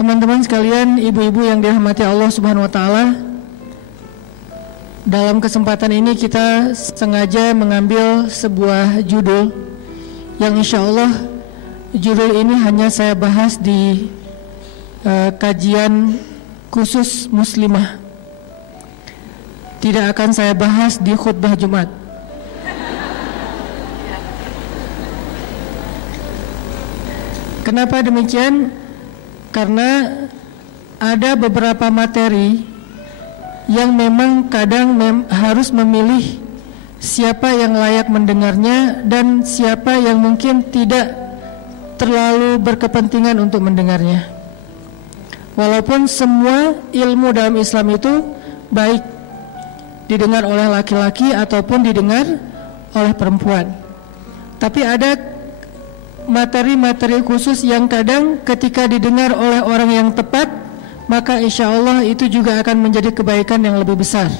Teman-teman sekalian, ibu-ibu yang dirahmati Allah Subhanahu wa taala, dalam kesempatan ini kita sengaja mengambil sebuah judul yang insya Allah judul ini hanya saya bahas di kajian khusus muslimah. Tidak akan saya bahas di khutbah Jumat. Kenapa demikian? Karena ada beberapa materi yang memang kadang harus memilih siapa yang layak mendengarnya dan siapa yang mungkin tidak terlalu berkepentingan untuk mendengarnya. Walaupun semua ilmu dalam Islam itu baik didengar oleh laki-laki ataupun didengar oleh perempuan, tapi ada materi-materi khusus yang kadang ketika didengar oleh orang yang tepat, maka insya Allah itu juga akan menjadi kebaikan yang lebih besar.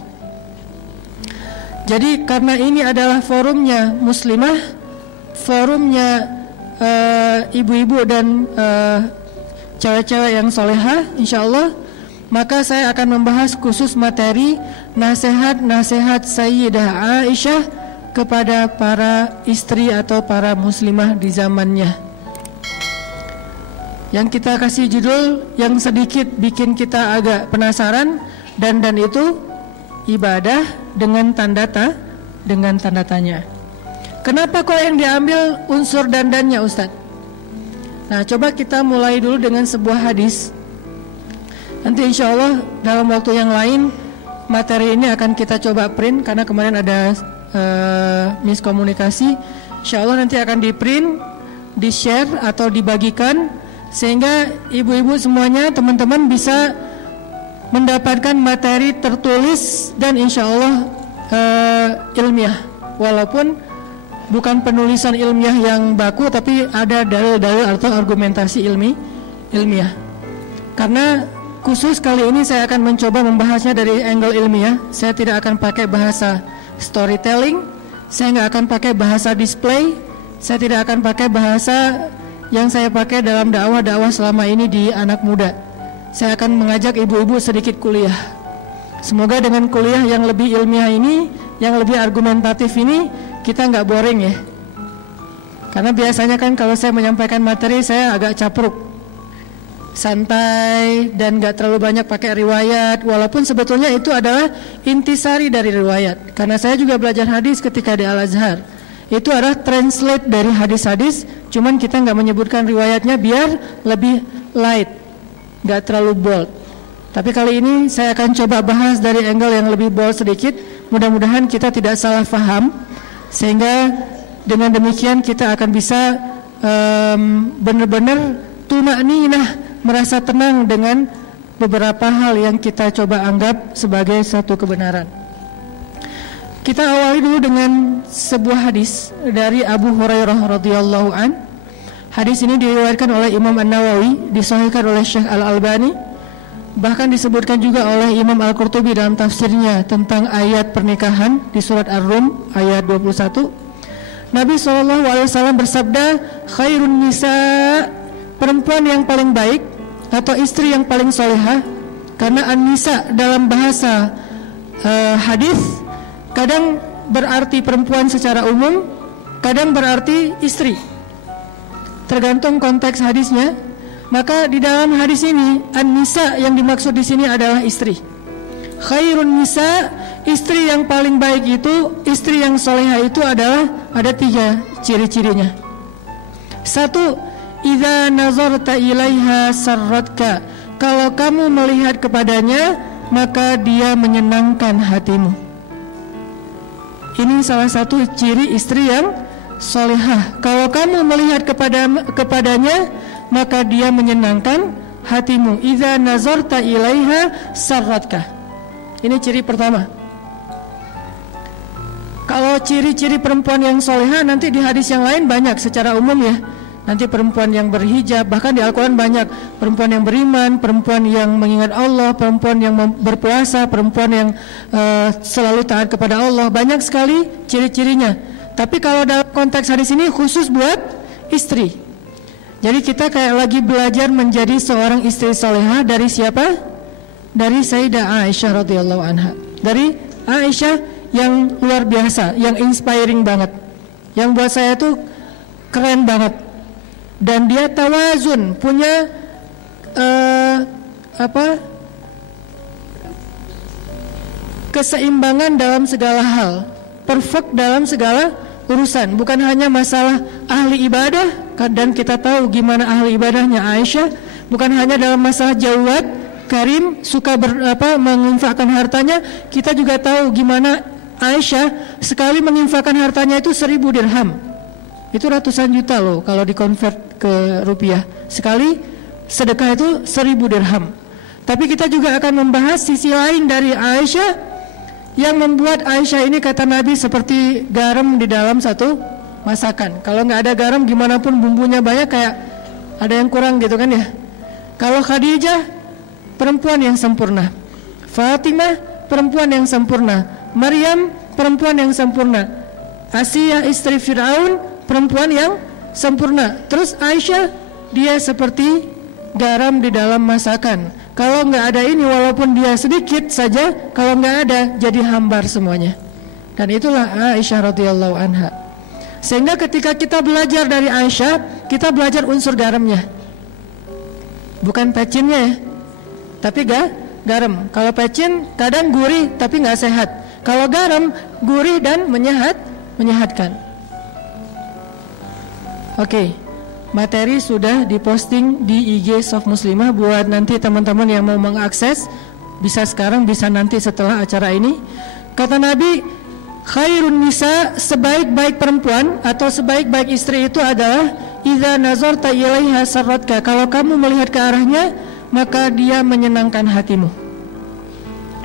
Jadi karena ini adalah forumnya muslimah, forumnya ibu-ibu dan cewek-cewek yang solehah, insya Allah, maka saya akan membahas khusus materi nasihat-nasihat Sayyidah Aisyah kepada para istri atau para muslimah di zamannya. Yang kita kasih judul yang sedikit bikin kita agak penasaran, dan itu ibadah dengan tanda tanya. Kenapa kok yang diambil unsur dandannya, Ustadz? Nah, coba kita mulai dulu dengan sebuah hadis. Nanti insya Allah dalam waktu yang lain materi ini akan kita coba print karena kemarin ada miskomunikasi. Insya Allah nanti akan di print, di share atau dibagikan sehingga ibu-ibu semuanya, teman-teman bisa mendapatkan materi tertulis dan insya Allah ilmiah, walaupun bukan penulisan ilmiah yang baku, tapi ada dalil-dalil atau argumentasi ilmiah. Karena khusus kali ini saya akan mencoba membahasnya dari angle ilmiah. Saya tidak akan pakai bahasa storytelling, saya nggak akan pakai bahasa display, saya tidak akan pakai bahasa yang saya pakai dalam dakwah selama ini di anak muda. Saya akan mengajak ibu-ibu sedikit kuliah. Semoga dengan kuliah yang lebih ilmiah ini, yang lebih argumentatif ini, kita nggak boring ya. Karena biasanya kan kalau saya menyampaikan materi saya agak capruk, santai dan gak terlalu banyak pakai riwayat, walaupun sebetulnya itu adalah intisari dari riwayat. Karena saya juga belajar hadis ketika di Al-Azhar. Itu adalah translate dari hadis-hadis, cuman kita gak menyebutkan riwayatnya biar lebih light, gak terlalu bold. Tapi kali ini saya akan coba bahas dari angle yang lebih bold sedikit. Mudah-mudahan kita tidak salah faham, sehingga dengan demikian kita akan bisa benar-benar tumakninah, merasa tenang dengan beberapa hal yang kita coba anggap sebagai satu kebenaran. Kita awali dulu dengan sebuah hadis dari Abu Hurairah radhiyallahu an. Hadis ini diriwayatkan oleh Imam An-Nawawi, disahihkan oleh Syekh Al-Albani, bahkan disebutkan juga oleh Imam Al-Qurtubi dalam tafsirnya tentang ayat pernikahan di surat Ar-Rum ayat 21. Nabi SAW bersabda, khairun nisa, perempuan yang paling baik atau istri yang paling solehah. Karena an-nisa dalam bahasa hadis kadang berarti perempuan secara umum, kadang berarti istri, tergantung konteks hadisnya. Maka di dalam hadis ini an-nisa yang dimaksud di sini adalah istri. Khairun nisa, istri yang paling baik itu, istri yang solehah itu adalah ada 3 ciri-cirinya. 1, idza nazarta ilaiha sarratka, kalau kamu melihat kepadanya maka dia menyenangkan hatimu. Ini salah satu ciri istri yang solehah. Kalau kamu melihat kepadanya maka dia menyenangkan hatimu. Idza nazarta ilaiha sarratka. Ini ciri pertama. Kalau ciri-ciri perempuan yang solehah nanti di hadis yang lain banyak secara umum ya. Nanti perempuan yang berhijab, bahkan di Al-Quran banyak perempuan yang beriman, perempuan yang mengingat Allah, perempuan yang berpuasa, perempuan yang selalu taat kepada Allah. Banyak sekali ciri-cirinya. Tapi kalau dalam konteks hadis ini khusus buat istri. Jadi kita kayak lagi belajar menjadi seorang istri salehah dari siapa? Dari Sayyidah Aisyah radhiyallahu anha. Dari Aisyah yang luar biasa, yang inspiring banget, yang buat saya tuh keren banget. Dan dia tawazun, punya keseimbangan dalam segala hal, perfect dalam segala urusan. Bukan hanya masalah ahli ibadah, dan kita tahu gimana ahli ibadahnya Aisyah. Bukan hanya dalam masalah jawad, karim, suka menginfakkan hartanya. Kita juga tahu gimana Aisyah sekali menginfakkan hartanya itu 1000 dirham. Itu ratusan juta loh kalau dikonvert ke rupiah. Sekali sedekah itu 1000 dirham. Tapi kita juga akan membahas sisi lain dari Aisyah yang membuat Aisyah ini, kata Nabi, seperti garam di dalam satu masakan. Kalau nggak ada garam, gimana pun bumbunya banyak, kayak ada yang kurang gitu kan ya. Kalau Khadijah, perempuan yang sempurna. Fatimah, perempuan yang sempurna. Maryam, perempuan yang sempurna. Asiyah, istri Fir'aun, perempuan yang sempurna. Terus Aisyah, dia seperti garam di dalam masakan. Kalau nggak ada ini, walaupun dia sedikit saja, kalau nggak ada, jadi hambar semuanya. Dan itulah Aisyah radhiyallahu anha. Sehingga ketika kita belajar dari Aisyah, kita belajar unsur garamnya, bukan pecinnya ya, tapi garam. Kalau pecin kadang gurih tapi nggak sehat. Kalau garam gurih dan menyehatkan. Oke. Materi sudah diposting di IG Soft Muslimah. Buat nanti teman-teman yang mau mengakses, bisa sekarang, bisa nanti setelah acara ini. Kata Nabi, khairun nisa, sebaik-baik perempuan atau sebaik-baik istri itu adalah idza nazarta ilaiha sarratka, kalau kamu melihat ke arahnya maka dia menyenangkan hatimu.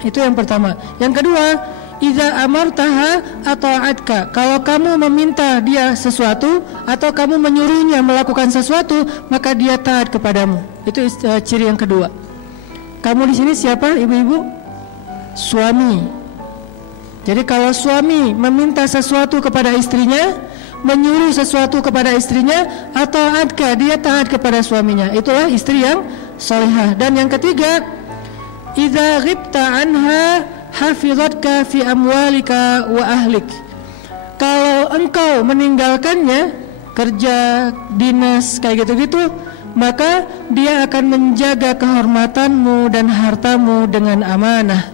Itu yang pertama. Yang kedua, idza amartaha ata'atka, kalau kamu meminta dia sesuatu atau kamu menyuruhnya melakukan sesuatu, maka dia taat kepadamu. Itu ciri yang kedua. Kamu di sini siapa, ibu-ibu? Suami. Jadi kalau suami meminta sesuatu kepada istrinya, menyuruh sesuatu kepada istrinya, ata'atka, dia taat kepada suaminya. Itulah istri yang salihah. Dan yang ketiga, idza ghibta anha hafizatka fi amwalika wa ahlik, kalau engkau meninggalkannya, kerja, dinas, kayak gitu-gitu, maka dia akan menjaga kehormatanmu dan hartamu dengan amanah.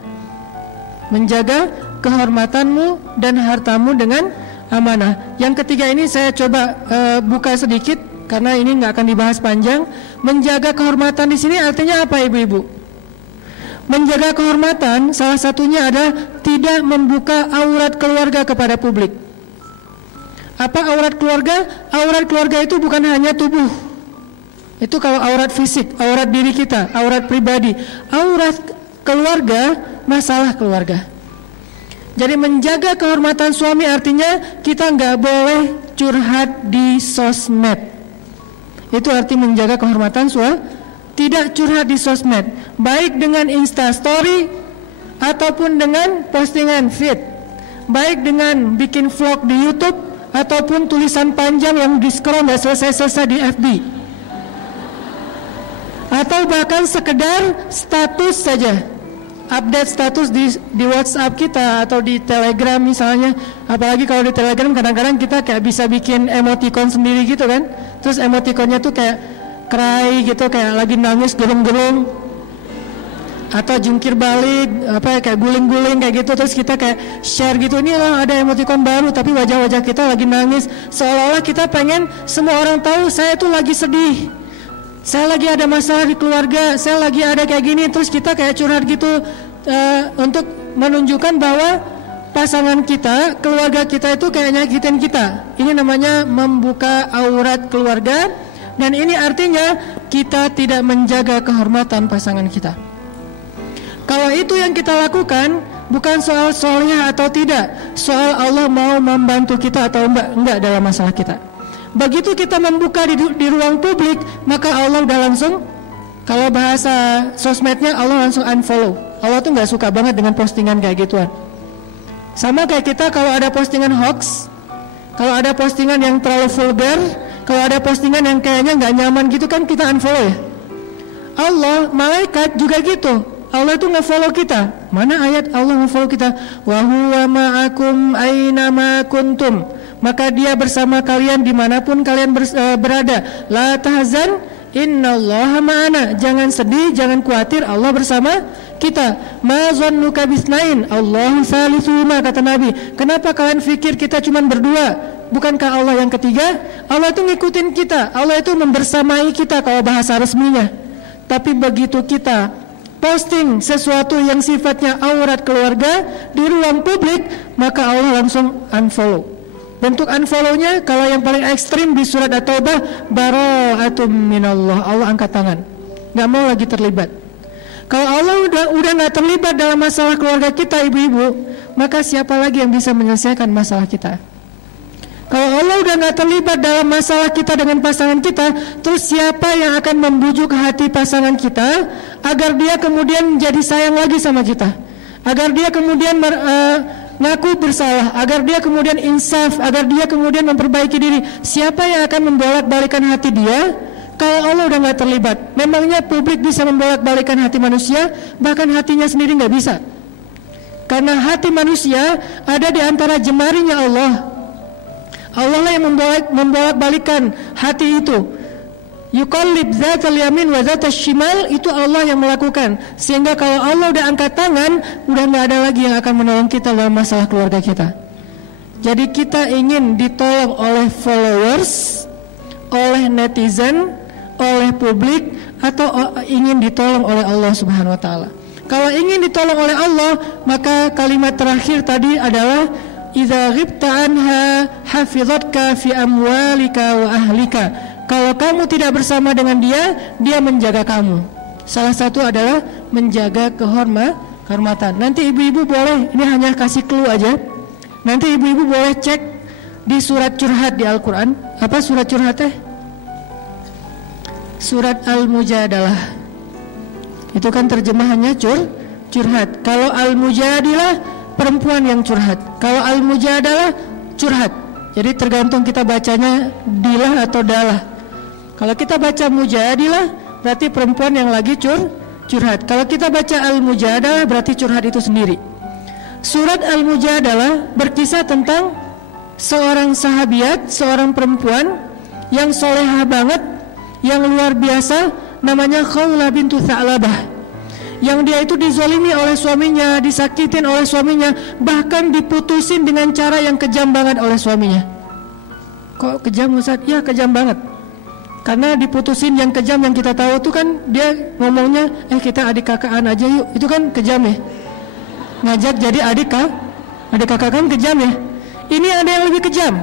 Menjaga kehormatanmu dan hartamu dengan amanah. Yang ketiga ini saya coba buka sedikit karena ini nggak akan dibahas panjang. Menjaga kehormatan di sini artinya apa, ibu-ibu? Menjaga kehormatan salah satunya adalah tidak membuka aurat keluarga kepada publik. Apa aurat keluarga? Aurat keluarga itu bukan hanya tubuh. Itu kalau aurat fisik, aurat diri kita, aurat pribadi. Aurat keluarga, masalah keluarga. Jadi menjaga kehormatan suami artinya kita nggak boleh curhat di sosmed. Itu arti menjaga kehormatan suami. Tidak curhat di sosmed, baik dengan Instastory ataupun dengan postingan feed, baik dengan bikin vlog di YouTube ataupun tulisan panjang yang di-scroll nggak selesai-selesai di FB, atau bahkan sekedar status saja, update status di WhatsApp kita atau di Telegram misalnya. Apalagi kalau di Telegram kadang-kadang kita kayak bisa bikin emoticon sendiri gitu kan. Terus emoticonnya tuh kayak cry gitu, kayak lagi nangis gerung-gerung atau jungkir balik, kayak guling-guling kayak gitu. Terus kita kayak share gitu, ini loh ada emoticon baru tapi wajah-wajah kita lagi nangis, seolah-olah kita pengen semua orang tahu saya tuh lagi sedih, saya lagi ada masalah di keluarga, saya lagi ada kayak gini. Terus kita kayak curhat gitu untuk menunjukkan bahwa pasangan kita, keluarga kita itu kayak nyakitin kita. Ini namanya membuka aurat keluarga. Dan ini artinya kita tidak menjaga kehormatan pasangan kita. Kalau itu yang kita lakukan, bukan soal solehah atau tidak, soal Allah mau membantu kita atau enggak dalam masalah kita. Begitu kita membuka di ruang publik, maka Allah udah langsung, kalau bahasa sosmednya, Allah langsung unfollow. Allah tuh nggak suka banget dengan postingan kayak gituan. Sama kayak kita kalau ada postingan hoax, kalau ada postingan yang terlalu vulgar, Kalau ada postingan yang kayaknya nggak nyaman gitu kan kita unfollow ya. Allah, malaikat juga gitu. Allah itu nge-follow kita. Mana ayat Allah nge-follow kita? Wa huwa ma'akum aina ma kuntum. Maka dia bersama kalian dimanapun kalian berada. La tahzan innallaha ma'ana. Jangan sedih, jangan khawatir, Allah bersama kita. Ma zannuka bisnain Allahu salisuhuma, kata Nabi. Kenapa kalian fikir kita cuma berdua? Bukankah Allah yang ketiga? Allah itu ngikutin kita. Allah itu membersamai kita kalau bahasa resminya. Tapi begitu kita posting sesuatu yang sifatnya aurat keluarga di ruang publik, maka Allah langsung unfollow. Bentuk unfollow-nya kalau yang paling ekstrim di surat At-Taubah, bara'atum minallah, Allah angkat tangan, nggak mau lagi terlibat. Kalau Allah udah nggak terlibat dalam masalah keluarga kita, ibu-ibu, maka siapa lagi yang bisa menyelesaikan masalah kita? Kalau Allah udah nggak terlibat dalam masalah kita dengan pasangan kita, terus siapa yang akan membujuk hati pasangan kita agar dia kemudian jadi sayang lagi sama kita, agar dia kemudian ngaku bersalah, agar dia kemudian insaf, agar dia kemudian memperbaiki diri? Siapa yang akan membolak-balikan hati dia kalau Allah udah nggak terlibat? Memangnya publik bisa membolak-balikan hati manusia? Bahkan hatinya sendiri nggak bisa, karena hati manusia ada di antara jemarinya Allah. Allah lah yang membolak-balikan hati itu. Yuqallib dzatal yamin wa dzatal shimal, itu Allah yang melakukan. Sehingga kalau Allah udah angkat tangan, udah enggak ada lagi yang akan menolong kita dalam masalah keluarga kita. Jadi kita ingin ditolong oleh followers, oleh netizen, oleh publik, atau ingin ditolong oleh Allah Subhanahu wa taala. Kalau ingin ditolong oleh Allah, maka kalimat terakhir tadi adalah idza ghibta anha hafizatka fi amwalika wa ahlika. Kalau kamu tidak bersama dengan dia, dia menjaga kamu. Salah satu adalah menjaga kehormatan. Nanti ibu-ibu boleh, ini hanya kasih clue aja. Nanti ibu-ibu boleh cek di surat curhat di Al-Quran. Apa surat curhat teh? Surat Al-Mujadalah. Itu kan terjemahannya curhat. Kalau Al-Mujadilah, perempuan yang curhat. Kalau Al-Mujadalah, curhat. Jadi tergantung kita bacanya dilah atau dalah. Kalau kita baca Mujadilah, berarti perempuan yang lagi curhat. Kalau kita baca Al-Mujadalah, berarti curhat itu sendiri. Surat Al-Mujadalah berkisah tentang seorang sahabiat, seorang perempuan yang solehah banget, yang luar biasa, namanya Khawlah bintu Tha'labah. Yang dia itu dizalimi oleh suaminya, disakitin oleh suaminya, bahkan diputusin dengan cara yang kejam banget oleh suaminya. Kok kejam, Ustaz? Ya kejam banget. Karena diputusin yang kejam yang kita tahu tuh kan dia ngomongnya, kita adik kakaan aja yuk. Itu kan kejam ya. Ngajak jadi adik kakak kan kejam ya. Ini ada yang lebih kejam.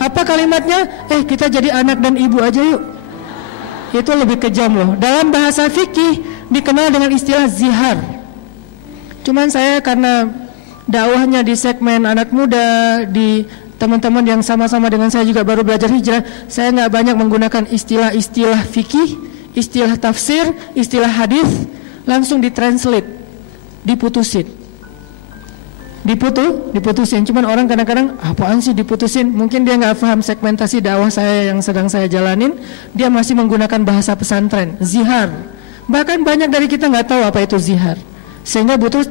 Apa kalimatnya? Kita jadi anak dan ibu aja yuk. Itu lebih kejam loh. Dalam bahasa fikih dikenal dengan istilah zihar. Cuman saya karena dakwahnya di segmen anak muda, di teman-teman yang sama-sama dengan saya juga baru belajar hijrah, saya nggak banyak menggunakan istilah-istilah fikih, istilah tafsir, istilah hadis, langsung ditranslate, diputusin. Cuman orang kadang-kadang apaan sih diputusin? Mungkin dia nggak paham segmentasi dakwah saya yang sedang saya jalanin. Dia masih menggunakan bahasa pesantren, zihar. Bahkan banyak dari kita nggak tahu apa itu zihar, sehingga butuh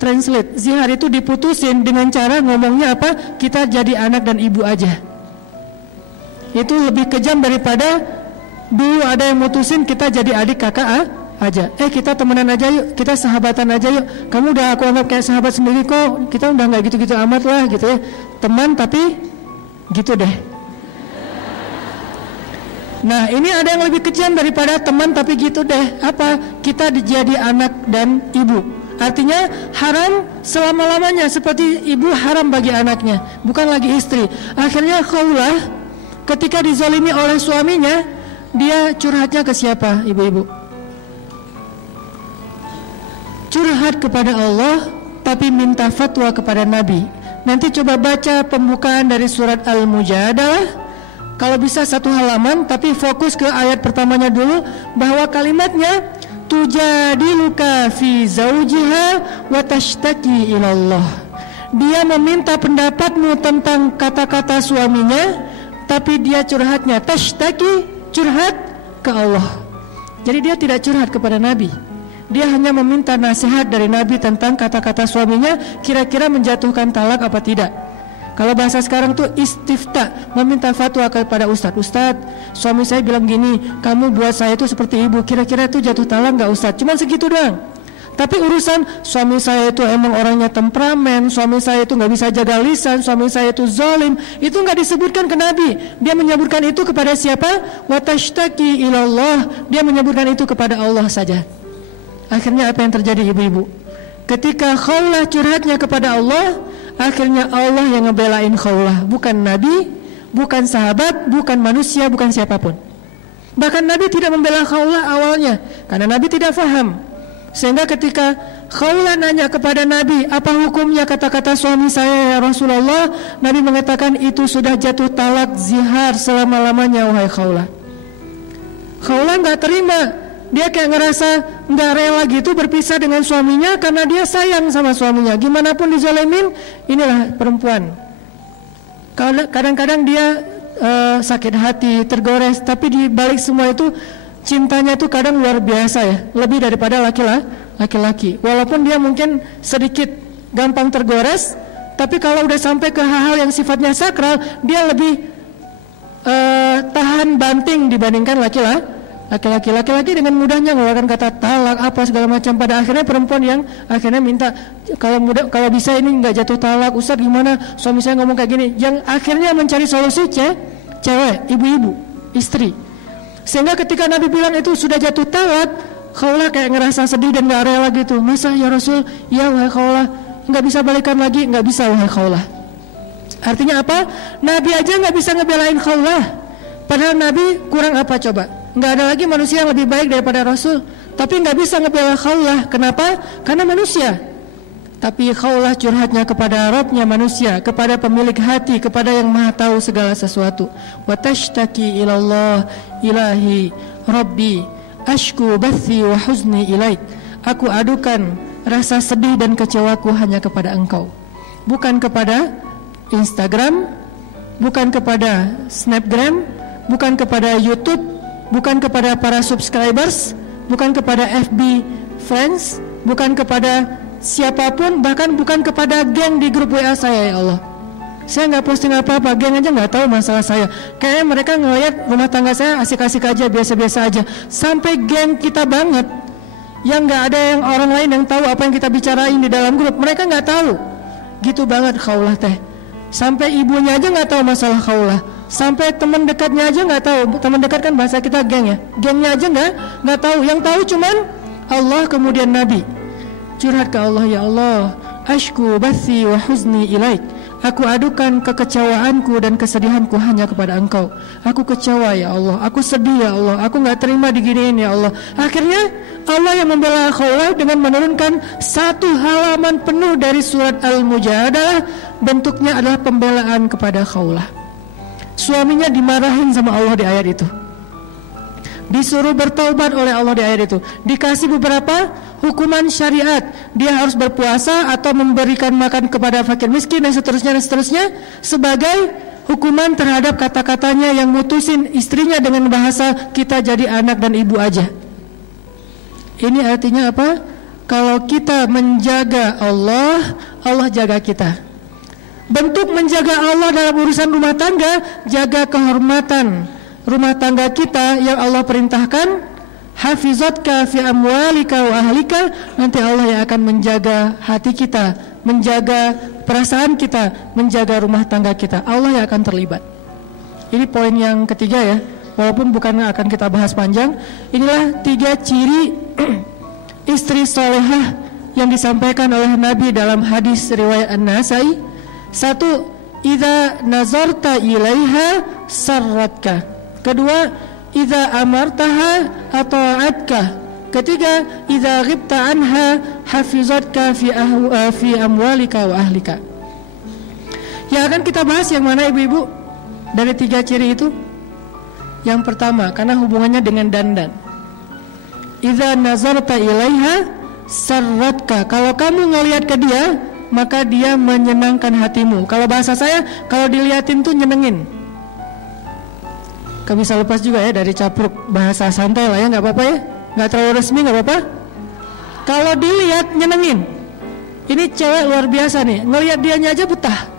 translate. Zihar itu diputusin dengan cara ngomongnya apa? Kita jadi anak dan ibu aja. Itu lebih kejam daripada dulu ada yang mutusin kita jadi adik kakak aja. Kita temenan aja yuk, kita sahabatan aja yuk. Kamu udah aku anggap kayak sahabat sendiri kok. Kita udah nggak gitu-gitu amat lah gitu ya. Teman tapi gitu deh. Nah ini ada yang lebih kejam daripada teman tapi gitu deh. Apa? Kita dijadi anak dan ibu. Artinya haram selama-lamanya, seperti ibu haram bagi anaknya, bukan lagi istri. Akhirnya Khawlah ketika dizalimi oleh suaminya, dia curhatnya ke siapa ibu-ibu? Curhat kepada Allah, tapi minta fatwa kepada Nabi. Nanti coba baca pembukaan dari surat Al-Mujadalah. Kalau bisa 1 halaman, tapi fokus ke ayat pertamanya dulu, bahwa kalimatnya tujadiluka fi zawjiha wa tashtaki ilallah. Dia meminta pendapatmu tentang kata-kata suaminya, tapi dia curhatnya tashtaki, curhat ke Allah. Jadi dia tidak curhat kepada Nabi. Dia hanya meminta nasihat dari Nabi tentang kata-kata suaminya, kira-kira menjatuhkan talak apa tidak. Kalau bahasa sekarang tuh istifta, meminta fatwa kepada Ustadz, suami saya bilang gini, kamu buat saya itu seperti ibu, kira-kira itu jatuh talak gak Ustadz? Cuman segitu doang. Tapi urusan suami saya itu emang orangnya temperamen, suami saya itu gak bisa jaga lisan, suami saya itu zalim, itu gak disebutkan ke Nabi. Dia menyebutkan itu kepada siapa? Watashtaki ilallah, dia menyebutkan itu kepada Allah saja. Akhirnya apa yang terjadi ibu-ibu? Ketika Khawlah curhatnya kepada Allah, akhirnya Allah yang ngebelain Khawlah, bukan Nabi, bukan sahabat, bukan manusia, bukan siapapun. Bahkan Nabi tidak membela Khawlah awalnya, karena Nabi tidak faham. Sehingga ketika Khawlah nanya kepada Nabi, apa hukumnya kata-kata suami saya ya Rasulullah, Nabi mengatakan itu sudah jatuh talak zihar selama-lamanya wahai Khawlah. Khawlah gak terima, dia kayak ngerasa gak rela gitu berpisah dengan suaminya karena dia sayang sama suaminya. Gimana pun dizalimin, inilah perempuan. Kadang-kadang dia sakit hati, tergores, tapi di balik semua itu cintanya itu kadang luar biasa ya, lebih daripada laki-laki. Walaupun dia mungkin sedikit gampang tergores, tapi kalau udah sampai ke hal-hal yang sifatnya sakral, dia lebih tahan banting dibandingkan laki-laki dengan mudahnya mengeluarkan kata talak apa segala macam. Pada akhirnya perempuan yang akhirnya minta kalau bisa ini nggak jatuh talak, Ustadz gimana suami saya ngomong kayak gini, yang akhirnya mencari solusi cewek, ibu-ibu, istri. Sehingga ketika Nabi bilang itu sudah jatuh talak, Khawlah kayak ngerasa sedih dan gak rela gitu. Masa ya Rasul, ya wahai Khawlah, gak bisa balikan lagi? Gak bisa wahai Khawlah. Artinya apa? Nabi aja gak bisa ngebelain Khawlah. Padahal Nabi kurang apa coba? Gak ada lagi manusia yang lebih baik daripada Rasul, tapi gak bisa ngebela Khawlah. Kenapa? Karena manusia. Tapi Khawlah curhatnya kepada Rabbnya manusia, kepada pemilik hati, kepada yang maha tahu segala sesuatu. Wa tashtaki ilallah, ilahi, Rabbi, ashku bathi wa huzni ilaik. Aku adukan rasa sedih dan kecewaku hanya kepada engkau. Bukan kepada Instagram, bukan kepada Snapgram, bukan kepada YouTube, bukan kepada para subscribers, bukan kepada FB friends, bukan kepada siapapun, bahkan bukan kepada geng di grup WA saya ya Allah. Saya gak posting apa-apa, geng aja gak tahu masalah saya. Kayaknya mereka ngelihat rumah tangga saya asik-asik aja, biasa-biasa aja. Sampai geng kita banget, yang gak ada yang orang lain yang tahu apa yang kita bicarain di dalam grup, mereka gak tahu. Gitu banget Khawlah teh. Sampai ibunya aja gak tahu masalah Khawlah, sampai teman dekatnya aja gak tahu. Teman dekat kan bahasa kita geng ya, gengnya aja gak tahu. Yang tahu cuman Allah kemudian Nabi. Curhat ke Allah, ya Allah, ashku bathi wa huzni ilaik. Aku adukan kekecewaanku dan kesedihanku hanya kepada engkau. Aku kecewa ya Allah, aku sedih ya Allah, aku gak terima diginiin ya Allah. Akhirnya Allah yang membela Khawlah dengan menurunkan 1 halaman penuh dari surat Al-Mujadalah. Bentuknya adalah pembelaan kepada Khawlah. Suaminya dimarahin sama Allah di ayat itu, disuruh bertaubat oleh Allah di ayat itu, dikasih beberapa hukuman syariat, dia harus berpuasa atau memberikan makan kepada fakir miskin dan seterusnya sebagai hukuman terhadap kata-katanya yang mutusin istrinya dengan bahasa kita jadi anak dan ibu aja. Ini artinya apa? Kalau kita menjaga Allah, Allah jaga kita. Bentuk menjaga Allah dalam urusan rumah tangga, jaga kehormatan rumah tangga kita yang Allah perintahkan. Hafizatka fi amwalika wa ahlika. Nanti Allah yang akan menjaga hati kita, menjaga perasaan kita, menjaga rumah tangga kita. Allah yang akan terlibat. Ini poin yang ketiga ya, walaupun bukan akan kita bahas panjang. Inilah 3 ciri istri solehah yang disampaikan oleh Nabi dalam hadis riwayat An-Nasai. 1, idza nazarta ilaiha sarratka. Kedua, idza amartaha ata'atka. Ketiga, idza ghibta anha hafizatka fi amwalika wa ahlika. Yang akan kita bahas yang mana ibu-ibu dari 3 ciri itu? Yang pertama, karena hubungannya dengan dandan. Idza nazarta ilaiha sarratka. Kalau kamu ngelihat ke dia, maka dia menyenangkan hatimu. Kalau bahasa saya, kalau dilihatin tuh nyenengin. Gak bisa lepas juga ya dari capruk bahasa santai lah ya, nggak apa-apa ya, nggak terlalu resmi, nggak apa-apa. Kalau dilihat nyenengin, ini cewek luar biasa nih, ngelihat dianya aja betah.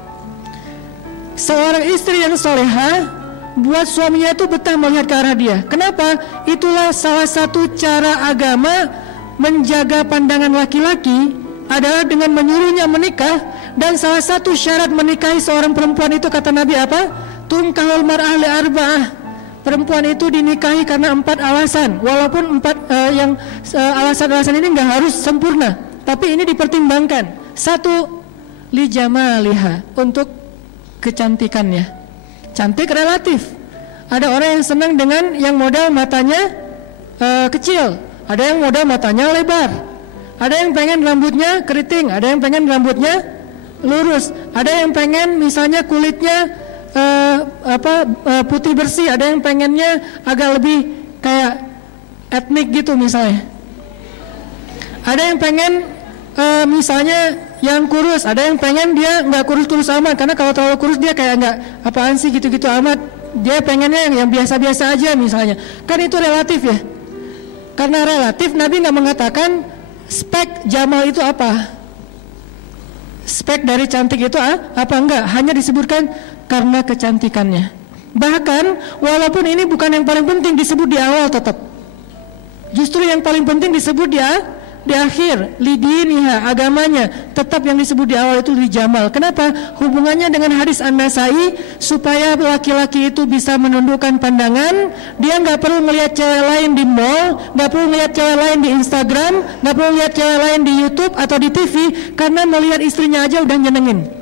Seorang istri yang soleha buat suaminya itu betah melihat ke arah dia. Kenapa? Itulah salah satu cara agama menjaga pandangan laki-laki adalah dengan menyuruhnya menikah. Dan salah satu syarat menikahi seorang perempuan itu kata Nabi apa? Tunkahul mar'ah li arba'ah. Perempuan itu dinikahi karena 4 alasan. Walaupun alasan-alasan ini nggak harus sempurna, tapi ini dipertimbangkan. 1, li jamaliha, untuk kecantikannya. Cantik relatif. Ada orang yang senang dengan yang modal matanya kecil, ada yang modal matanya lebar, ada yang pengen rambutnya keriting, ada yang pengen rambutnya lurus, ada yang pengen misalnya kulitnya putih bersih, ada yang pengennya agak lebih kayak etnik gitu misalnya, ada yang pengen misalnya yang kurus, ada yang pengen dia nggak kurus-kurus amat, karena kalau terlalu kurus dia kayak nggak apaan sih gitu-gitu amat, dia pengennya yang biasa-biasa aja misalnya. Kan itu relatif ya. Karena relatif, Nabi nggak mengatakan spek jamal itu apa, spek dari cantik itu apa, enggak, hanya disebutkan karena kecantikannya. Bahkan walaupun ini bukan yang paling penting disebut di awal, tetap justru yang paling penting disebut di akhir, lidiniha, agamanya, tetap yang disebut di awal itu lijamal. Kenapa? Hubungannya dengan hadis An-Nasai, supaya laki-laki itu bisa menundukkan pandangan. Dia nggak perlu melihat cewek lain di mall, nggak perlu melihat cewek lain di Instagram, nggak perlu melihat cewek lain di YouTube atau di TV, karena melihat istrinya aja udah nyenengin.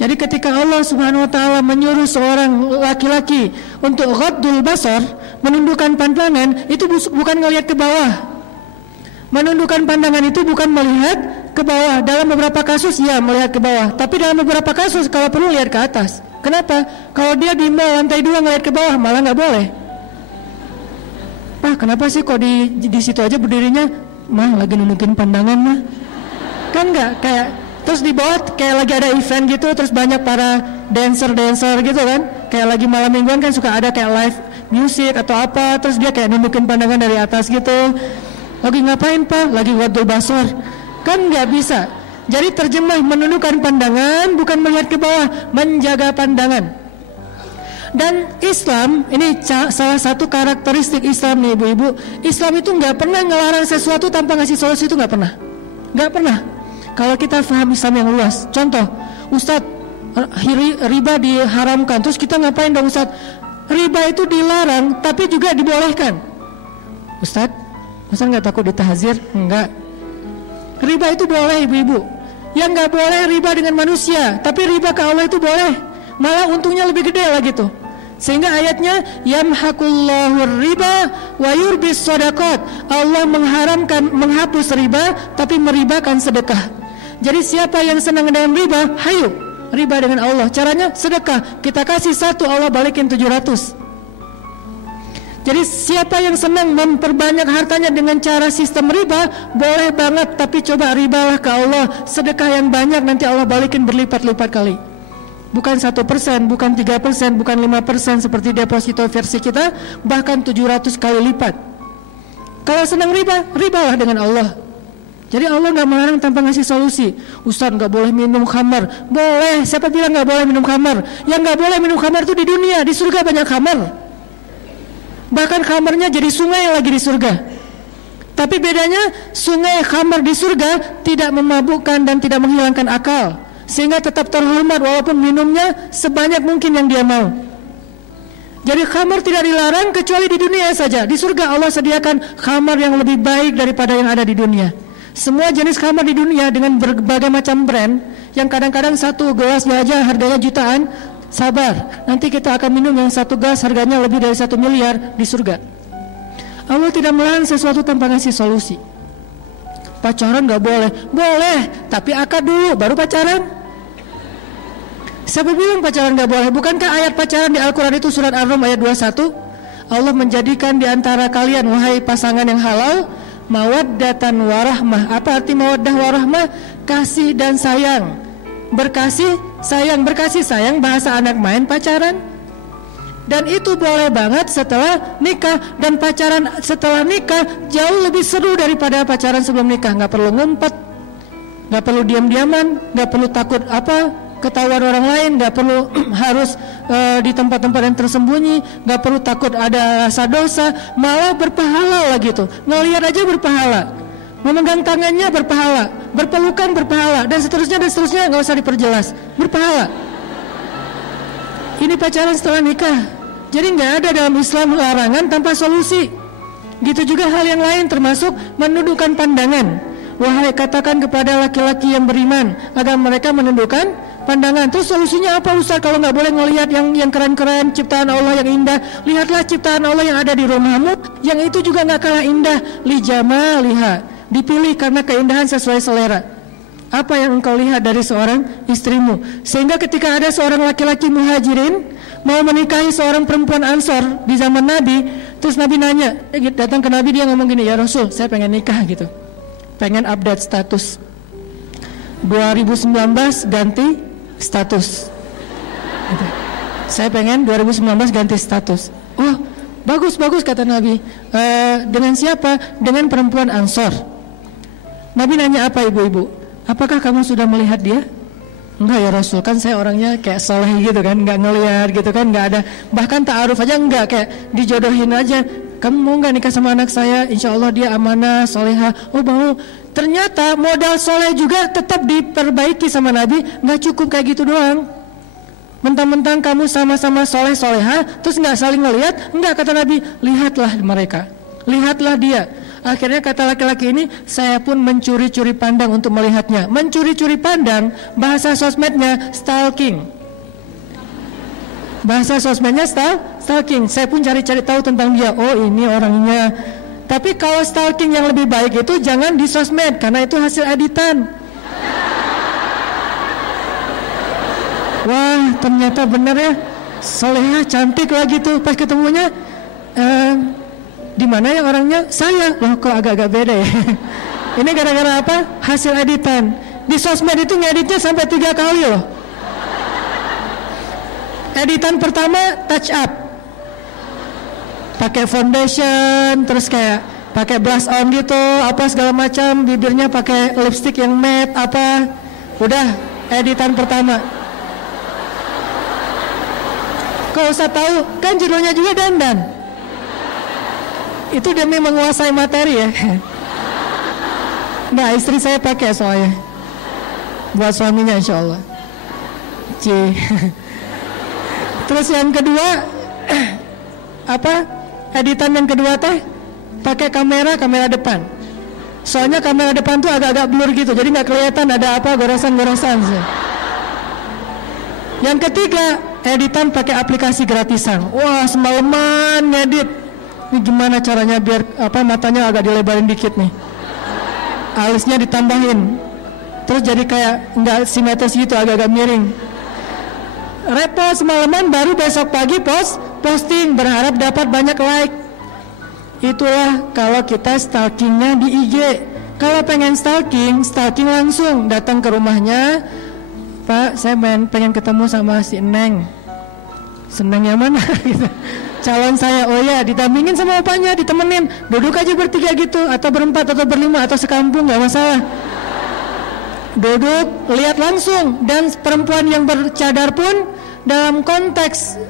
Jadi ketika Allah Subhanahu wa taala menyuruh seorang laki-laki untuk ghaddul basar, menundukkan pandangan, itu bukan ngelihat ke bawah. Menundukkan pandangan itu bukan melihat ke bawah. Dalam beberapa kasus ya melihat ke bawah, tapi dalam beberapa kasus kalau perlu lihat ke atas. Kenapa? Kalau dia di mall lantai 2 ngelihat ke bawah malah nggak boleh. Pak, kenapa sih kok di situ aja berdirinya? Mah lagi nundukin pandangan mah. Kan nggak kayak terus di bawah kayak lagi ada event gitu, terus banyak para dancer gitu kan, kayak lagi malam mingguan kan suka ada kayak live music atau apa, terus dia kayak nundukin pandangan dari atas gitu. Lagi ngapain Pak? Lagi ghaddul basar. Kan nggak bisa. Jadi terjemah menundukkan pandangan bukan melihat ke bawah, menjaga pandangan. Dan Islam ini salah satu karakteristik Islam nih ibu-ibu. Islam itu nggak pernah ngelarang sesuatu tanpa ngasih solusi, itu nggak pernah. Nggak pernah. Kalau kita paham Islam yang luas, contoh, Ustadz, riba diharamkan, terus kita ngapain dong Ustadz? Riba itu dilarang, tapi juga dibolehkan. Ustadz nggak takut ditahzir? Enggak. Riba itu boleh ibu-ibu. Yang nggak boleh riba dengan manusia, tapi riba ke Allah itu boleh. Malah untungnya lebih gede lah gitu. Sehingga ayatnya yamhaqullahu riba wa yurbis shadaqat. Allah menghapus riba tapi meribakan sedekah. Jadi siapa yang senang dengan riba, hayu riba dengan Allah. Caranya sedekah, kita kasih 1, Allah balikin 700. Jadi siapa yang senang memperbanyak hartanya dengan cara sistem riba, boleh banget, tapi coba ribalah ke Allah, sedekah yang banyak, nanti Allah balikin berlipat-lipat kali. Bukan 1%, bukan 3%, bukan 5% seperti deposito versi kita, bahkan 700 kali lipat. Kalau senang riba, ribalah dengan Allah. Jadi Allah nggak melarang tanpa ngasih solusi. Ustaz nggak boleh minum khamar, boleh. Siapa bilang nggak boleh minum khamar? Yang nggak boleh minum khamar itu di dunia, di surga banyak khamar. Bahkan khamarnya jadi sungai lagi di surga. Tapi bedanya sungai khamar di surga tidak memabukkan dan tidak menghilangkan akal, sehingga tetap terhormat walaupun minumnya sebanyak mungkin yang dia mau. Jadi khamar tidak dilarang kecuali di dunia saja. Di surga Allah sediakan khamar yang lebih baik daripada yang ada di dunia. Semua jenis khamar di dunia dengan berbagai macam brand, yang kadang-kadang 1 gelasnya aja harganya jutaan. Sabar, nanti kita akan minum yang 1 gelas harganya lebih dari 1 miliar di surga. Allah tidak melarang sesuatu tanpa ngasih solusi. Pacaran gak boleh? Boleh, tapi akad dulu baru pacaran. Siapa bilang pacaran gak boleh? Bukankah ayat pacaran di Al-Quran itu surat Ar-Rum ayat 21? Allah menjadikan di antara kalian, wahai pasangan yang halal, mawaddatan warahmah. Apa arti mawaddah warahmah? Kasih dan sayang. Berkasih sayang bahasa anak main pacaran. Dan itu boleh banget setelah nikah. Dan pacaran setelah nikah jauh lebih seru daripada pacaran sebelum nikah. Gak perlu ngumpet, gak perlu diam-diaman, gak perlu takut ketahuan orang lain, gak perlu harus di tempat-tempat yang tersembunyi, gak perlu takut ada rasa dosa, malah berpahala lah gitu. Ngelihat aja berpahala, memegang tangannya berpahala, berpelukan berpahala, dan seterusnya gak usah diperjelas, berpahala. Ini pacaran setelah nikah. Jadi gak ada dalam Islam larangan tanpa solusi. Gitu juga hal yang lain, termasuk menundukkan pandangan. Wahai, katakan kepada laki-laki yang beriman agar mereka menundukkan pandangan. Terus solusinya apa Ustaz? Kalau nggak boleh ngelihat yang keren-keren, ciptaan Allah yang indah, lihatlah ciptaan Allah yang ada di rumahmu, yang itu juga nggak kalah indah. Li jamaliha, dipilih karena keindahan sesuai selera. Apa yang engkau lihat dari seorang istrimu? Sehingga ketika ada seorang laki-laki muhajirin mau menikahi seorang perempuan Ansor di zaman Nabi, terus Nabi nanya, datang ke Nabi, dia ngomong gini, ya Rasul, saya pengen nikah gitu, pengen update status 2019 ganti status gitu. Saya pengen 2019 ganti status. Oh bagus kata Nabi. Dengan siapa? Dengan perempuan Ansor. Nabi nanya, apa ibu-ibu, apakah kamu sudah melihat dia? Enggak ya Rasul, kan saya orangnya kayak soleh gitu kan, enggak ngelihat gitu kan, enggak ada, bahkan ta'aruf aja enggak, kayak dijodohin aja. Kamu mau nggak nikah sama anak saya? Insya Allah dia amanah, soleha. Oh mau. Ternyata modal soleh juga tetap diperbaiki sama Nabi. Nggak cukup kayak gitu doang. Mentang-mentang kamu sama-sama soleh soleha, terus nggak saling ngelihat? Enggak, kata Nabi. Lihatlah mereka, lihatlah dia. Akhirnya kata laki-laki ini, saya pun mencuri-curi pandang untuk melihatnya. Mencuri-curi pandang, bahasa sosmednya stalking. Bahasa sosmednya stalking. Saya pun cari-cari tahu tentang dia. Oh ini orangnya. Tapi kalau stalking yang lebih baik itu jangan di sosmed, karena itu hasil editan. Wah ternyata bener ya, soleha cantik lagi tuh. Pas ketemunya, di mana ya orangnya? Saya. Loh kok agak-agak beda ya. Ini gara-gara apa? Hasil editan. Di sosmed itu ngeditnya sampai 3 kali loh. Editan pertama touch up, pakai foundation, terus kayak pakai blush on gitu, apa segala macam, bibirnya pakai lipstick yang matte apa, udah editan pertama. Kalau usah tahu, kan judulnya juga dandan. Itu demi menguasai materi ya. Nah istri saya pakai soalnya, buat suaminya insya Allah. Terus yang kedua, editan yang kedua teh pakai kamera depan. Soalnya kamera depan tuh agak-agak blur gitu, jadi nggak kelihatan ada apa goresan-goresan sih. Yang ketiga, editan pakai aplikasi gratisan. Wah semalaman ngedit. Ini gimana caranya biar matanya agak dilebarin dikit nih, alisnya ditambahin, terus jadi kayak nggak simetris gitu, agak-agak miring. Repot semalaman, baru besok pagi posting, berharap dapat banyak like. Itulah kalau kita stalkingnya di IG. Kalau pengen stalking langsung datang ke rumahnya. Pak, saya pengen ketemu sama si Neng. Seneng yang mana? Calon saya. Oh ya, ditampingin sama opanya, ditemenin. Duduk aja bertiga gitu, atau berempat, atau berlima, atau sekampung, gak masalah. Duduk, lihat langsung. Dan perempuan yang bercadar pun dalam konteks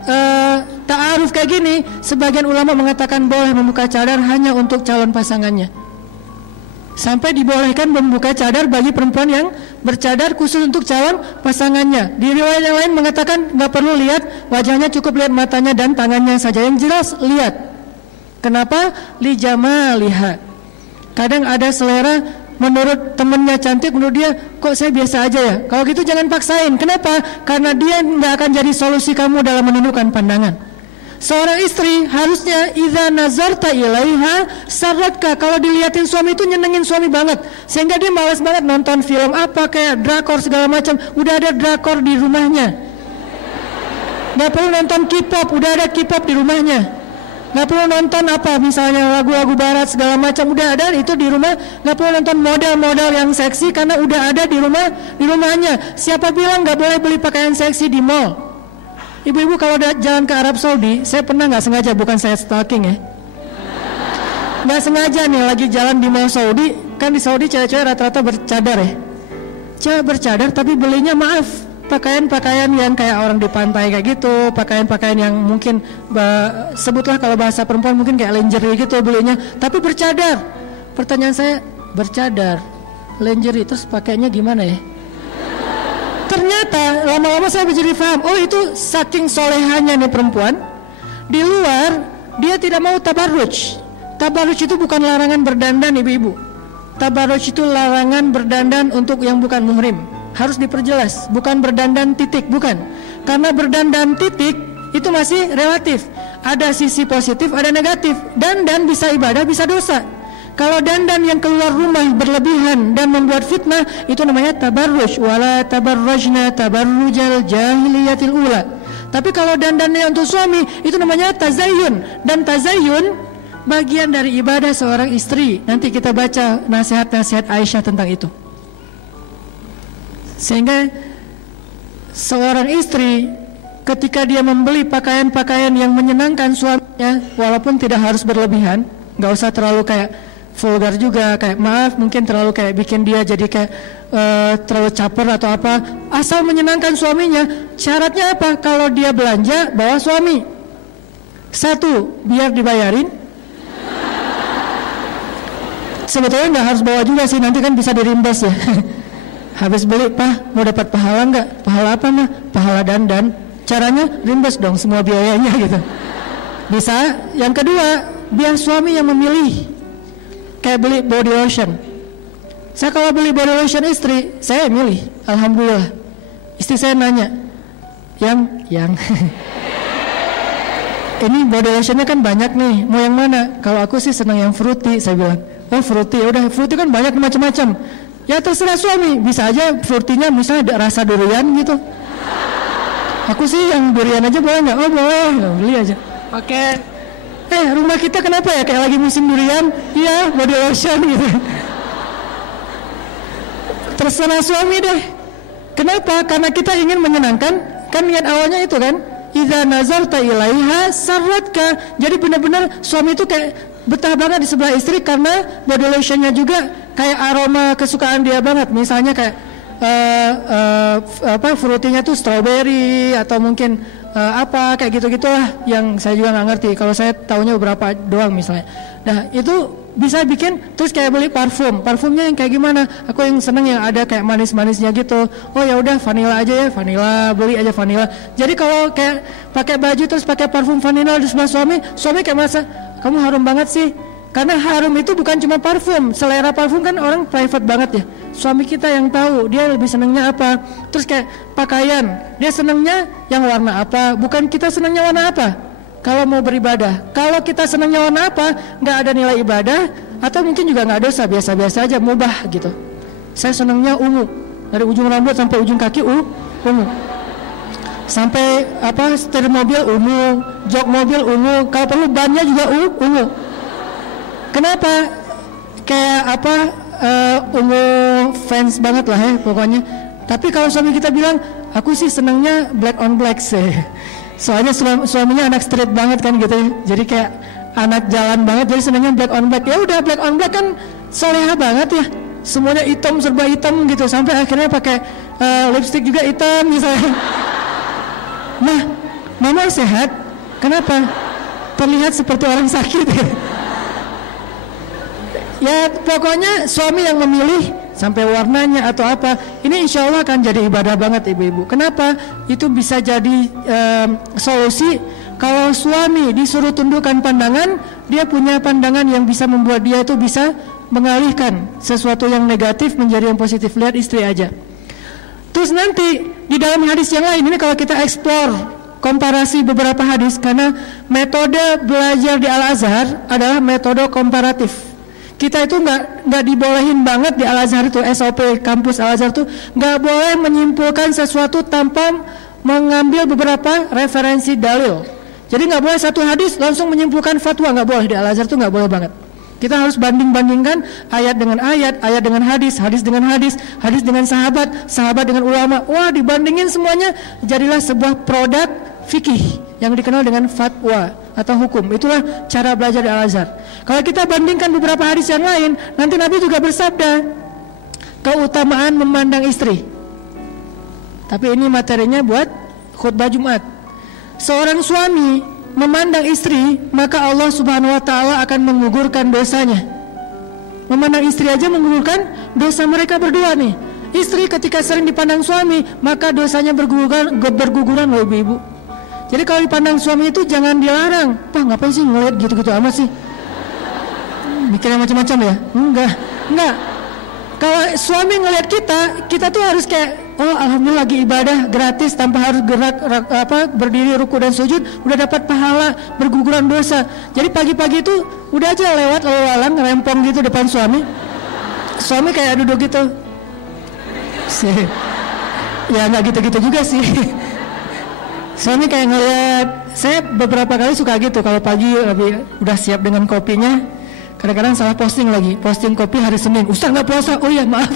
ta'aruf kayak gini, sebagian ulama mengatakan boleh membuka cadar hanya untuk calon pasangannya. Sampai dibolehkan membuka cadar bagi perempuan yang bercadar khusus untuk calon pasangannya. Di riwayat yang lain mengatakan gak perlu lihat wajahnya, cukup lihat matanya dan tangannya saja. Yang jelas lihat. Kenapa? Li jamaliha. Kadang ada selera, menurut temennya cantik, menurut dia kok saya biasa aja ya. Kalau gitu jangan paksain. Kenapa? Karena dia nggak akan jadi solusi kamu dalam menentukan pandangan. Seorang istri harusnya idza nazarta ilaiha sarratka. Kalau dilihatin suami itu nyenengin suami banget, sehingga dia malas banget nonton film apa kayak drakor segala macam. Udah ada drakor di rumahnya. Nggak perlu nonton K-pop, udah ada K-pop di rumahnya. Nggak perlu nonton apa misalnya lagu-lagu barat segala macam, udah ada itu di rumah. Nggak perlu nonton model-model yang seksi karena udah ada di rumahnya. Siapa bilang nggak boleh beli pakaian seksi di mall? Ibu-ibu kalau jalan ke Arab Saudi, saya pernah nggak sengaja, bukan saya stalking ya, nggak sengaja nih lagi jalan di Mall Saudi, kan di Saudi cewek-cewek rata-rata bercadar ya, cewek bercadar tapi belinya maaf pakaian-pakaian yang kayak orang di pantai kayak gitu, pakaian-pakaian yang mungkin sebutlah kalau bahasa perempuan mungkin kayak lingerie gitu belinya, tapi bercadar. Pertanyaan saya, bercadar, lingerie, terus pakainya gimana ya? Ternyata lama-lama saya menjadi paham, oh itu saking solehannya nih perempuan, di luar dia tidak mau tabarruj. Tabarruj itu bukan larangan berdandan ibu-ibu. Tabarruj itu larangan berdandan untuk yang bukan muhrim. Harus diperjelas, bukan berdandan titik, bukan. Karena berdandan titik itu masih relatif. Ada sisi positif, ada negatif. Dandan bisa ibadah, bisa dosa. Kalau dandan yang keluar rumah berlebihan dan membuat fitnah, itu namanya tabarruj. Wala tabarrujna tabarrujal jahiliyatil ula. Tapi kalau dandannya untuk suami, itu namanya tazayyun. Dan tazayyun bagian dari ibadah seorang istri. Nanti kita baca nasihat-nasihat Aisyah tentang itu. Sehingga seorang istri ketika dia membeli pakaian-pakaian yang menyenangkan suaminya, walaupun tidak harus berlebihan, gak usah terlalu kayak vulgar juga, kayak maaf mungkin terlalu kayak bikin dia jadi kayak terlalu caper atau apa, asal menyenangkan suaminya. Syaratnya apa? Kalau dia belanja, bawa suami. Satu, biar dibayarin. Sebetulnya gak harus bawa juga sih, nanti kan bisa dirimbas ya. Habis beli, Pak, mau dapat pahala enggak? Pahala apa mah? Pahala dandan. Caranya rimbas dong semua biayanya gitu. Bisa. Yang kedua, biar suami yang memilih. Kayak beli body lotion. Saya kalau beli body lotion istri, saya milih. Alhamdulillah. Istri saya nanya, yang ini body lotionnya kan banyak nih, mau yang mana? Kalau aku sih senang yang fruity, saya bilang. Oh fruity, udah fruity kan banyak macam-macam. Ya terserah suami, bisa aja fruity-nya misalnya ada rasa durian gitu. Aku sih yang durian aja boleh nggak? Oh boleh, beli aja. Oke. Rumah kita kenapa ya kayak lagi musim durian? Iya, body lotion gitu. Terserah suami deh. Kenapa? Karena kita ingin menyenangkan. Kan niat awalnya itu kan. Idza nazarta ilaiha sarratka. Jadi benar-benar suami itu kayak betah banget di sebelah istri karena body lotionnya juga kayak aroma kesukaan dia banget. Misalnya kayak fruitinya tuh strawberry atau mungkin apa kayak gitu-gitulah yang saya juga nggak ngerti. Kalau saya taunya beberapa doang misalnya. Nah itu bisa bikin terus kayak beli parfumnya yang kayak gimana? Aku yang seneng yang ada kayak manis-manisnya gitu. Oh ya udah vanilla aja ya, vanilla, beli aja vanilla. Jadi kalau kayak pakai baju terus pakai parfum vanilla di sebelah suami kayak merasa kamu harum banget sih. Karena harum itu bukan cuma parfum. Selera parfum kan orang private banget ya. Suami kita yang tahu dia lebih senangnya apa. Terus kayak pakaian, dia senangnya yang warna apa. Bukan kita senangnya warna apa. Kalau mau beribadah, kalau kita senangnya warna apa, nggak ada nilai ibadah. Atau mungkin juga nggak dosa, biasa-biasa aja, mubah gitu. Saya senangnya ungu. Dari ujung rambut sampai ujung kaki ungu. Sampai setir mobil ungu, jok mobil ungu. Kalau perlu bannya juga ungu. Kenapa? Kayak ungu fans banget lah ya pokoknya. Tapi kalau suami kita bilang, aku sih senangnya black on black sih. Soalnya suaminya anak street banget kan gitu. Jadi kayak anak jalan banget, jadi senangnya black on black. Ya udah black on black kan soleha banget ya. Semuanya hitam, serba hitam gitu. Sampai akhirnya pakai lipstick juga hitam misalnya. Nah, mama sehat. Kenapa? Terlihat seperti orang sakit ya. Ya pokoknya suami yang memilih sampai warnanya atau apa. Ini insya Allah akan jadi ibadah banget ibu-ibu. Kenapa? Itu bisa jadi solusi. Kalau suami disuruh tundukkan pandangan, dia punya pandangan yang bisa membuat dia itu bisa mengalihkan sesuatu yang negatif menjadi yang positif. Lihat istri aja. Terus nanti di dalam hadis yang lain ini kalau kita explore komparasi beberapa hadis, karena metode belajar di Al-Azhar adalah metode komparatif. Kita itu nggak dibolehin banget di Al-Azhar itu, SOP kampus Al-Azhar itu nggak boleh menyimpulkan sesuatu tanpa mengambil beberapa referensi dalil. Jadi nggak boleh satu hadis langsung menyimpulkan fatwa, nggak boleh di Al-Azhar itu, nggak boleh banget. Kita harus banding-bandingkan ayat dengan ayat, ayat dengan hadis, hadis dengan hadis, hadis dengan sahabat, sahabat dengan ulama. Wah, dibandingin semuanya, jadilah sebuah produk fikih yang dikenal dengan fatwa atau hukum. Itulah cara belajar di Al-Azhar. Kalau kita bandingkan beberapa hadis yang lain, nanti Nabi juga bersabda keutamaan memandang istri. Tapi ini materinya buat khutbah Jumat. Seorang suami memandang istri, maka Allah Subhanahu wa taala akan menggugurkan dosanya. Memandang istri aja menggugurkan dosa mereka berdua nih. Istri ketika sering dipandang suami, maka dosanya berguguran loh ibu-ibu. Jadi kalau dipandang suami itu jangan dilarang. Pak, ngapain sih ngeliat gitu-gitu amat sih? Mikirnya macam-macam ya? Enggak. Kalau suami ngeliat kita tuh harus kayak, oh alhamdulillah lagi ibadah gratis tanpa harus berdiri ruku dan sujud, udah dapat pahala berguguran dosa. Jadi pagi-pagi itu udah aja lewat lalu lalang rempong gitu depan suami. Suami kayak duduk gitu. Ya nggak gitu-gitu juga sih. Suami kayak ngeliat, saya beberapa kali suka gitu kalau pagi udah siap dengan kopinya, kadang-kadang salah posting lagi, posting kopi hari Senin, Ustaz nggak puasa, oh iya maaf,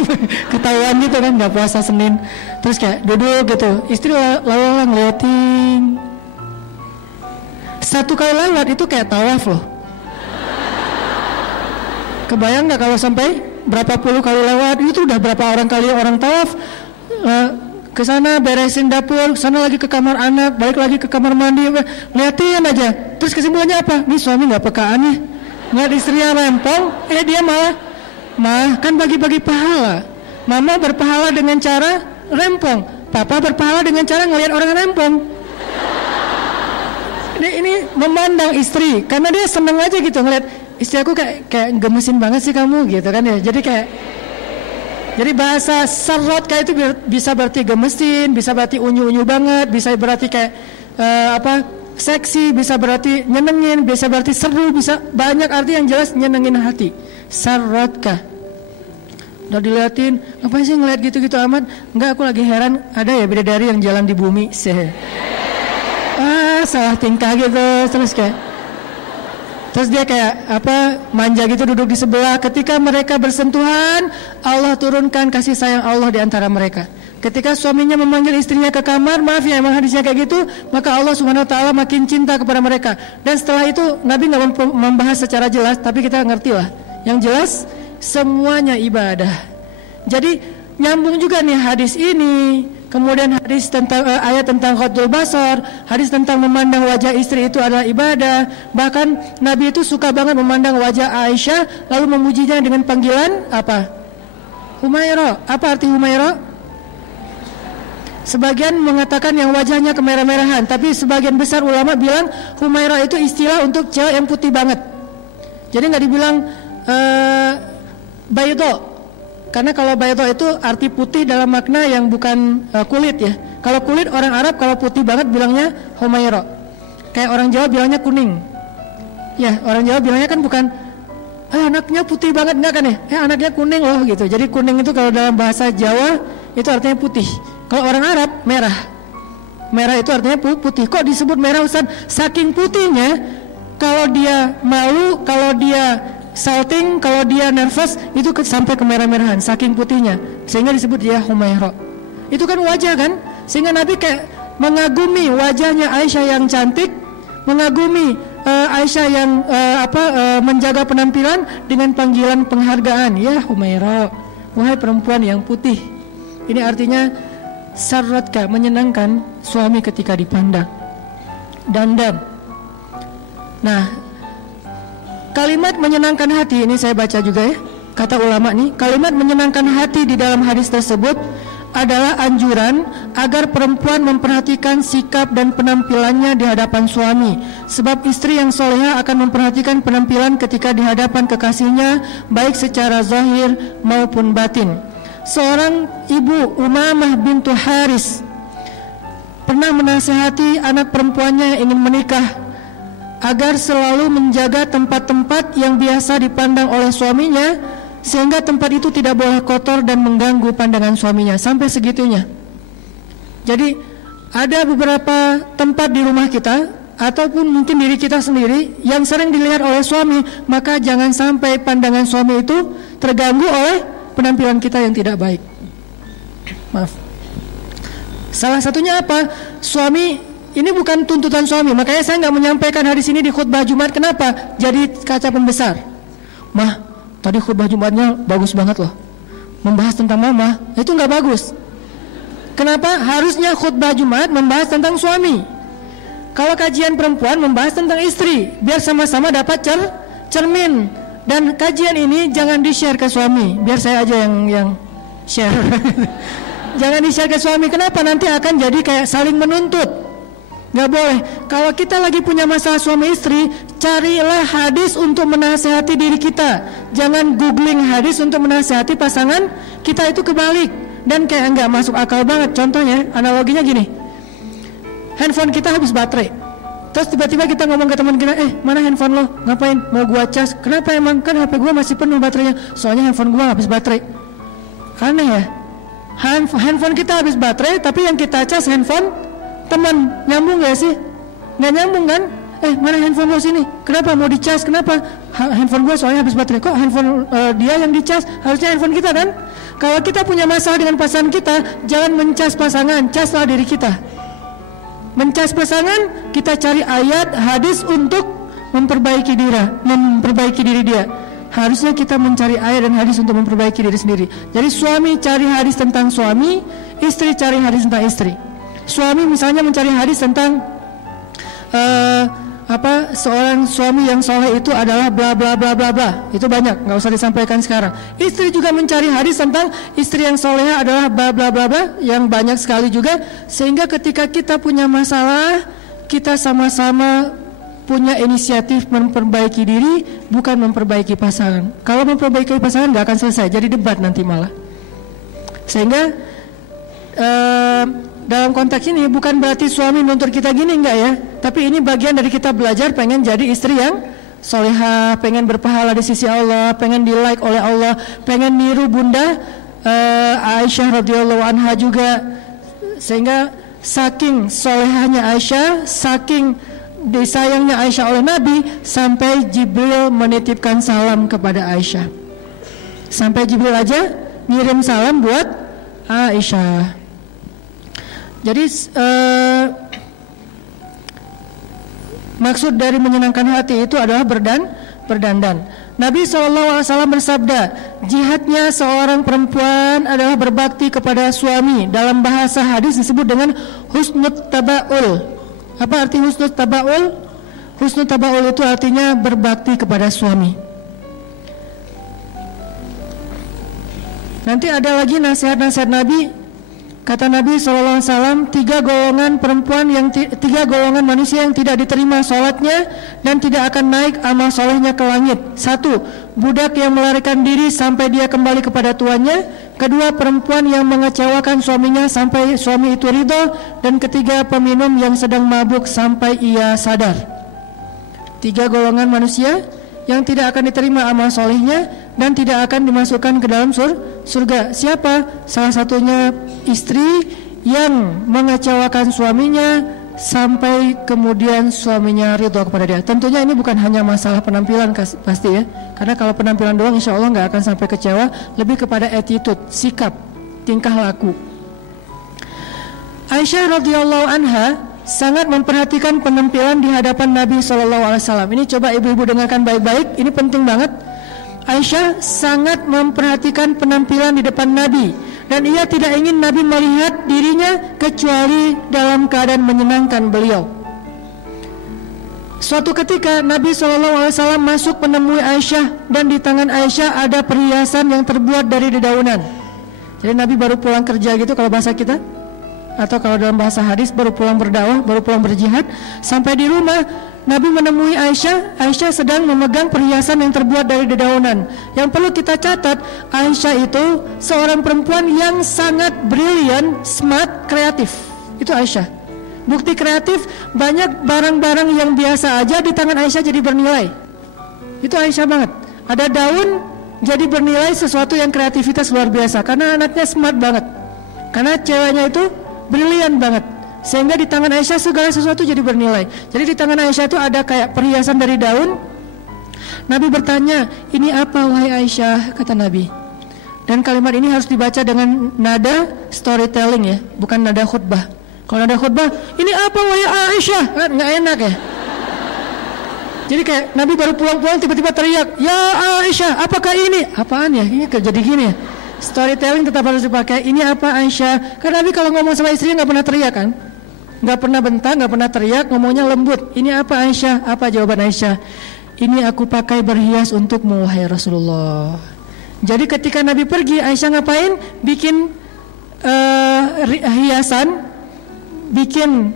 ketahuan gitu kan nggak puasa Senin, terus kayak duduk gitu, istri lalu ngeliatin, satu kali lewat itu kayak tawaf loh. Kebayang nggak kalau sampai berapa puluh kali lewat, itu udah berapa orang tawaf, ke sana beresin dapur, sana lagi ke kamar anak, balik lagi ke kamar mandi, liatin aja. Terus kesimpulannya apa? Nih suami nggak pekaan nih, ngeliat istrinya rempong, dia malah kan bagi-bagi pahala. Mama berpahala dengan cara rempong, papa berpahala dengan cara ngeliat orang rempong. Ini memandang istri, karena dia seneng aja gitu ngeliat istri aku kayak gemesin banget sih kamu gitu kan ya. Jadi bahasa sarot kayak itu bisa berarti gemesin, bisa berarti unyu-unyu banget, bisa berarti kayak seksi, bisa berarti nyenengin, bisa berarti seru, bisa banyak arti yang jelas nyenengin hati. Sarotkah? Udah diliatin, apa sih ngeliat gitu-gitu amat? Enggak, aku lagi heran ada ya bidadari yang jalan di bumi. Salah tingkah gitu, terus dia kayak manja gitu duduk di sebelah. Ketika mereka bersentuhan, Allah turunkan kasih sayang Allah di antara mereka. Ketika suaminya memanggil istrinya ke kamar, maaf ya emang hadisnya kayak gitu, maka Allah Subhanahu wa taala makin cinta kepada mereka. Dan setelah itu Nabi nggak membahas secara jelas, tapi kita ngerti lah. Yang jelas semuanya ibadah. Jadi nyambung juga nih hadis ini. Kemudian hadis tentang ayat tentang ghadul basar, hadis tentang memandang wajah istri itu adalah ibadah. Bahkan Nabi itu suka banget memandang wajah Aisyah lalu memujinya dengan panggilan apa? Humaira. Apa arti Humaira? Sebagian mengatakan yang wajahnya kemerah-merahan, tapi sebagian besar ulama bilang Humaira itu istilah untuk cewek yang putih banget. Jadi nggak dibilang baydo. Karena kalau baydo itu arti putih dalam makna yang bukan kulit ya. Kalau kulit orang Arab, kalau putih banget bilangnya Humaira. Kayak orang Jawa bilangnya kuning. Ya, orang Jawa bilangnya kan bukan anaknya putih banget, enggak kan ya? Anaknya kuning loh gitu. Jadi kuning itu kalau dalam bahasa Jawa itu artinya putih. Kalau orang Arab merah. Merah itu artinya putih. Kok disebut merah Ustaz? Saking putihnya, kalau dia malu, kalau dia salting, kalau dia nervous itu sampai kemerah-merahan saking putihnya, sehingga disebut dia Humaira. Itu kan wajah kan, sehingga Nabi kayak mengagumi wajahnya Aisyah yang cantik, mengagumi Aisyah yang menjaga penampilan dengan panggilan penghargaan, ya Humaira, wahai perempuan yang putih. Ini artinya sarratka, menyenangkan suami ketika dipandang. Dandan. Nah, kalimat menyenangkan hati ini saya baca juga ya. Kata ulama nih, kalimat menyenangkan hati di dalam hadis tersebut adalah anjuran agar perempuan memperhatikan sikap dan penampilannya di hadapan suami. Sebab istri yang solehah akan memperhatikan penampilan ketika di hadapan kekasihnya, baik secara zahir maupun batin. Seorang ibu, Umamah bintu Haris, pernah menasihati anak perempuannya yang ingin menikah agar selalu menjaga tempat-tempat yang biasa dipandang oleh suaminya, sehingga tempat itu tidak boleh kotor dan mengganggu pandangan suaminya. Sampai segitunya. Jadi ada beberapa tempat di rumah kita ataupun mungkin diri kita sendiri yang sering dilihat oleh suami, maka jangan sampai pandangan suami itu terganggu oleh penampilan kita yang tidak baik. Maaf. Salah satunya apa? Suami ini bukan tuntutan suami. Makanya saya nggak menyampaikan hadis ini di khutbah Jumat. Kenapa? Jadi kaca pembesar. Mah, tadi khutbah Jumatnya bagus banget loh, membahas tentang mama. Itu nggak bagus. Kenapa? Harusnya khutbah Jumat membahas tentang suami. Kalau kajian perempuan membahas tentang istri, biar sama-sama dapat cermin. Dan kajian ini jangan di-share ke suami, biar saya aja yang share. Jangan di-share ke suami. Kenapa? Nanti akan jadi kayak saling menuntut. Gak boleh. Kalau kita lagi punya masalah suami istri, carilah hadis untuk menasehati diri kita. Jangan googling hadis untuk menasehati pasangan kita, itu kebalik. Dan kayak gak masuk akal banget. Contohnya, analoginya gini, handphone kita habis baterai, terus tiba-tiba kita ngomong ke teman kita, mana handphone lo? Ngapain? Mau gua cas? Kenapa emang? Kan HP gua masih penuh baterainya. Soalnya handphone gua habis baterai. Aneh ya. Handphone kita habis baterai, tapi yang kita cas handphone teman. Nyambung gak sih? Gak nyambung kan? Mana handphone lo sini? Kenapa mau dicas? Kenapa? Handphone gua soalnya habis baterai. Kok handphone dia yang dicas? Harusnya handphone kita kan? Kalau kita punya masalah dengan pasangan kita, jangan mencas pasangan, caslah diri kita. Mencas pasangan, kita cari ayat, hadis untuk memperbaiki diri dia. Harusnya kita mencari ayat dan hadis untuk memperbaiki diri sendiri. Jadi suami cari hadis tentang suami, istri cari hadis tentang istri. Suami misalnya mencari hadis tentang seorang suami yang soleh itu adalah bla bla bla bla bla. Itu banyak, nggak usah disampaikan sekarang. Istri juga mencari hadis tentang istri yang soleh adalah bla bla bla bla, yang banyak sekali juga. Sehingga ketika kita punya masalah, kita sama-sama punya inisiatif memperbaiki diri, bukan memperbaiki pasangan. Kalau memperbaiki pasangan nggak akan selesai, jadi debat nanti malah. Sehingga dalam konteks ini bukan berarti suami nuntut kita gini, enggak ya. Tapi ini bagian dari kita belajar pengen jadi istri yang solehah, pengen berpahala di sisi Allah, pengen di-like oleh Allah, pengen niru Bunda Aisyah radhiyallahu anha juga. Sehingga saking solehahnya Aisyah, saking disayangnya Aisyah oleh Nabi, sampai Jibril menitipkan salam kepada Aisyah. Sampai Jibril aja ngirim salam buat Aisyah. Jadi maksud dari menyenangkan hati itu adalah berdandan. Nabi SAW bersabda, jihadnya seorang perempuan adalah berbakti kepada suami. Dalam bahasa hadis disebut dengan husnut taba'ul. Apa arti husnut taba'ul? Husnut taba'ul itu artinya berbakti kepada suami. Nanti ada lagi nasihat-nasihat Nabi. Kata Nabi SAW, tiga golongan manusia yang tidak diterima sholatnya dan tidak akan naik amal solehnya ke langit. 1. Budak yang melarikan diri sampai dia kembali kepada tuannya. 2. Perempuan yang mengecewakan suaminya sampai suami itu ridho. Dan 3. Peminum yang sedang mabuk sampai ia sadar. 3 golongan manusia yang tidak akan diterima amal solehnya dan tidak akan dimasukkan ke dalam surga. Siapa? Salah satunya istri yang mengecewakan suaminya sampai kemudian suaminya ridho kepada dia. Tentunya ini bukan hanya masalah penampilan pasti ya, karena kalau penampilan doang insya Allah nggak akan sampai kecewa. Lebih kepada attitude, sikap, tingkah laku. Aisyah radhiyallahu anha sangat memperhatikan penampilan di hadapan Nabi SAW. Ini coba ibu-ibu dengarkan baik-baik, ini penting banget. Aisyah sangat memperhatikan penampilan di depan Nabi, dan ia tidak ingin Nabi melihat dirinya kecuali dalam keadaan menyenangkan beliau. Suatu ketika Nabi SAW masuk menemui Aisyah, dan di tangan Aisyah ada perhiasan yang terbuat dari dedaunan. Jadi Nabi baru pulang kerja gitu kalau bahasa kita, atau kalau dalam bahasa hadis baru pulang berdakwah, baru pulang berjihad. Sampai di rumah Nabi menemui Aisyah. Aisyah sedang memegang perhiasan yang terbuat dari dedaunan. Yang perlu kita catat, Aisyah itu seorang perempuan yang sangat brilian, smart, kreatif. Itu Aisyah. Bukti kreatif, banyak barang-barang yang biasa aja di tangan Aisyah jadi bernilai. Itu Aisyah banget. Ada daun jadi bernilai sesuatu yang kreativitas luar biasa, karena anaknya smart banget, karena ceweknya itu brilian banget, sehingga di tangan Aisyah segala sesuatu jadi bernilai. Jadi di tangan Aisyah itu ada kayak perhiasan dari daun. Nabi bertanya, ini apa wahai Aisyah? Kata Nabi. Dan kalimat ini harus dibaca dengan nada storytelling ya, bukan nada khutbah. Kalau ada khutbah, ini apa wahai Aisyah? Kan nggak enak ya. Jadi kayak Nabi baru pulang-pulang tiba-tiba teriak, ya Aisyah, apakah ini? Apaan ya? Ini jadi gini ya. Storytelling tetap harus dipakai. Ini apa Aisyah? Karena Nabi kalau ngomong sama istrinya nggak pernah teriak kan? Nggak pernah bentak, nggak pernah teriak, ngomongnya lembut. Ini apa Aisyah? Apa jawaban Aisyah? Ini aku pakai berhias untukmu wahai Rasulullah. Jadi ketika Nabi pergi, Aisyah ngapain? Bikin hiasan, bikin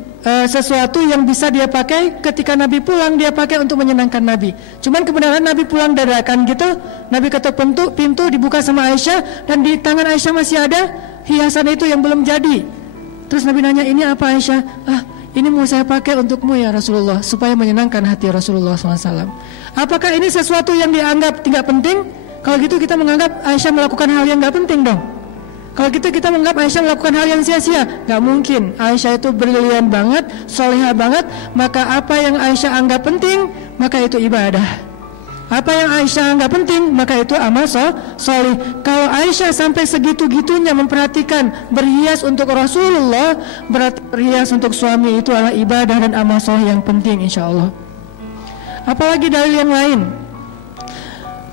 sesuatu yang bisa dia pakai ketika Nabi pulang, dia pakai untuk menyenangkan Nabi. Cuman kebenaran Nabi pulang dadakan gitu, Nabi ketuk pintu dibuka sama Aisyah, dan di tangan Aisyah masih ada hiasan itu yang belum jadi. Terus Nabi nanya, ini apa Aisyah? Ini mau saya pakai untukmu ya Rasulullah, supaya menyenangkan hati Rasulullah SAW. Apakah ini sesuatu yang dianggap tidak penting? Kalau gitu kita menganggap Aisyah melakukan hal yang gak penting dong. Kalau gitu kita menganggap Aisyah melakukan hal yang sia-sia. Gak mungkin. Aisyah itu brilian banget, solehah banget. Maka apa yang Aisyah anggap penting, maka itu ibadah. Apa yang Aisyah anggap penting, maka itu amal soleh. Kalau Aisyah sampai segitu-gitunya memperhatikan berhias untuk Rasulullah, berarti berhias untuk suami itu adalah ibadah dan amal soleh yang penting insya Allah. Apalagi dalil yang lain.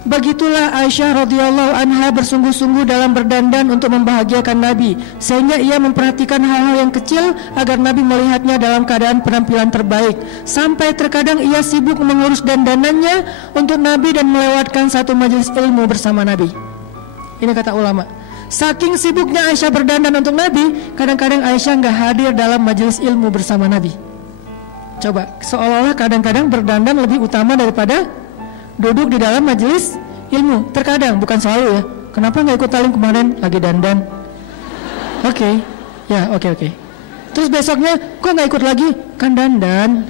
Begitulah Aisyah radhiyallahu anha bersungguh-sungguh dalam berdandan untuk membahagiakan Nabi, sehingga ia memperhatikan hal-hal yang kecil agar Nabi melihatnya dalam keadaan penampilan terbaik. Sampai terkadang ia sibuk mengurus dandanannya untuk Nabi dan melewatkan satu majelis ilmu bersama Nabi. Ini kata ulama. Saking sibuknya Aisyah berdandan untuk Nabi, kadang-kadang Aisyah nggak hadir dalam majelis ilmu bersama Nabi. Coba, seolah-olah kadang-kadang berdandan lebih utama daripada duduk di dalam majelis ilmu. Terkadang, bukan selalu ya. Kenapa nggak ikut talim kemarin? Lagi dandan. Oke. Terus besoknya, kok nggak ikut lagi? Kan dandan.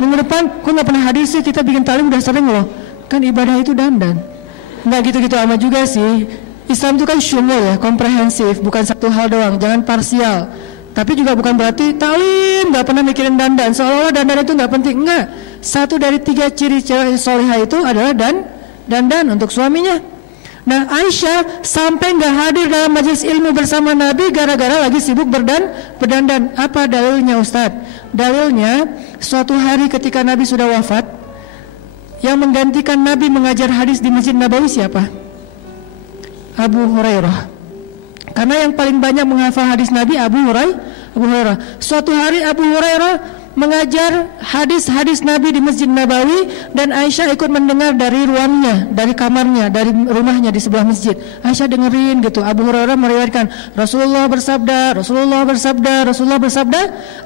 Minggu depan, kok nggak pernah hadir sih? Kita bikin talim udah sering loh. Kan ibadah itu dandan. Nggak gitu-gitu amat juga sih. Islam itu kan syumul ya, komprehensif. Bukan satu hal doang, jangan parsial. Tapi juga bukan berarti talim nggak pernah mikirin dandan, seolah-olah dandan itu nggak penting. Enggak. Satu dari 3 ciri cewek solihah itu adalah dandan untuk suaminya. Nah, Aisyah sampai nggak hadir dalam majelis ilmu bersama Nabi gara-gara lagi sibuk berdandan. Apa dalilnya Ustadz? Dalilnya suatu hari ketika Nabi sudah wafat, yang menggantikan Nabi mengajar hadis di Masjid Nabawi siapa? Abu Hurairah. Karena yang paling banyak menghafal hadis Nabi Abu Hurairah. Suatu hari Abu Hurairah mengajar hadis-hadis Nabi di Masjid Nabawi, dan Aisyah ikut mendengar dari ruangnya, dari kamarnya, dari rumahnya di sebelah masjid. Aisyah dengerin gitu. Abu Hurairah meriwayatkan Rasulullah bersabda.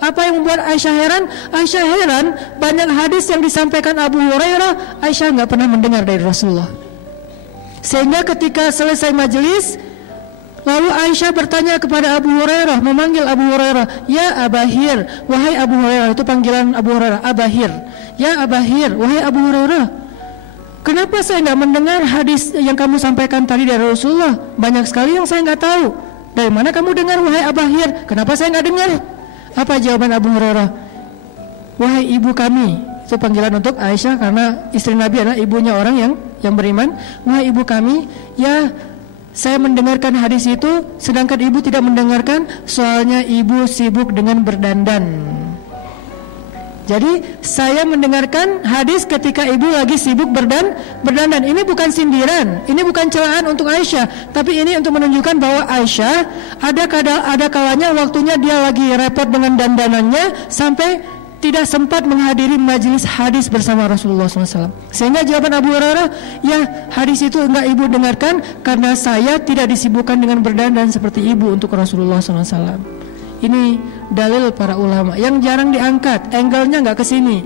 Apa yang membuat Aisyah heran? Aisyah heran banyak hadis yang disampaikan Abu Hurairah Aisyah nggak pernah mendengar dari Rasulullah. Sehingga ketika selesai majelis, lalu Aisyah bertanya kepada Abu Hurairah, memanggil Abu Hurairah, ya Abahir, wahai Abu Hurairah. Itu panggilan Abu Hurairah, Abahir. Ya Abahir, wahai Abu Hurairah, kenapa saya nggak mendengar hadis yang kamu sampaikan tadi dari Rasulullah? Banyak sekali yang saya nggak tahu. Dari mana kamu dengar wahai Abahir? Kenapa saya nggak dengar? Apa jawaban Abu Hurairah? Wahai ibu kami. Itu panggilan untuk Aisyah karena istri Nabi adalah ibunya orang yang beriman. Wahai ibu kami, ya saya mendengarkan hadis itu, sedangkan ibu tidak mendengarkan, soalnya ibu sibuk dengan berdandan. Jadi saya mendengarkan hadis ketika ibu lagi sibuk berdandan. Ini bukan sindiran, ini bukan celaan untuk Aisyah, tapi ini untuk menunjukkan bahwa Aisyah ada kalanya waktunya dia lagi repot dengan dandanannya sampai tidak sempat menghadiri majelis hadis bersama Rasulullah SAW. Sehingga jawaban Abu Hurairah, ya hadis itu enggak ibu dengarkan karena saya tidak disibukkan dengan berdandan seperti ibu untuk Rasulullah SAW. Ini dalil para ulama yang jarang diangkat, angle-nya enggak ke sini.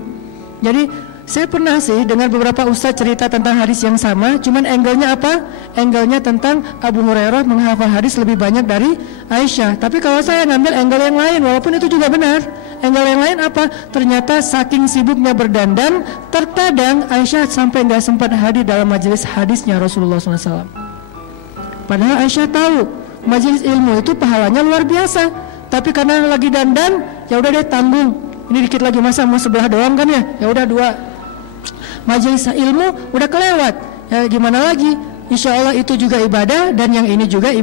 Jadi saya pernah sih dengar beberapa ustaz cerita tentang hadis yang sama, cuman angle-nya apa? Angle-nya tentang Abu Hurairah menghafal hadis lebih banyak dari Aisyah. Tapi kalau saya ngambil angle yang lain, walaupun itu juga benar, angle yang lain apa? Ternyata saking sibuknya berdandan, terkadang Aisyah sampai nggak sempat hadir dalam majelis hadisnya Rasulullah SAW. Padahal Aisyah tahu majelis ilmu itu pahalanya luar biasa, tapi karena lagi dandan, ya udah deh tanggung. Ini dikit lagi masa mau sebelah doang kan ya? Ya udah 2 majelis ilmu udah kelewat. Ya gimana lagi? Insya Allah itu juga ibadah dan yang ini juga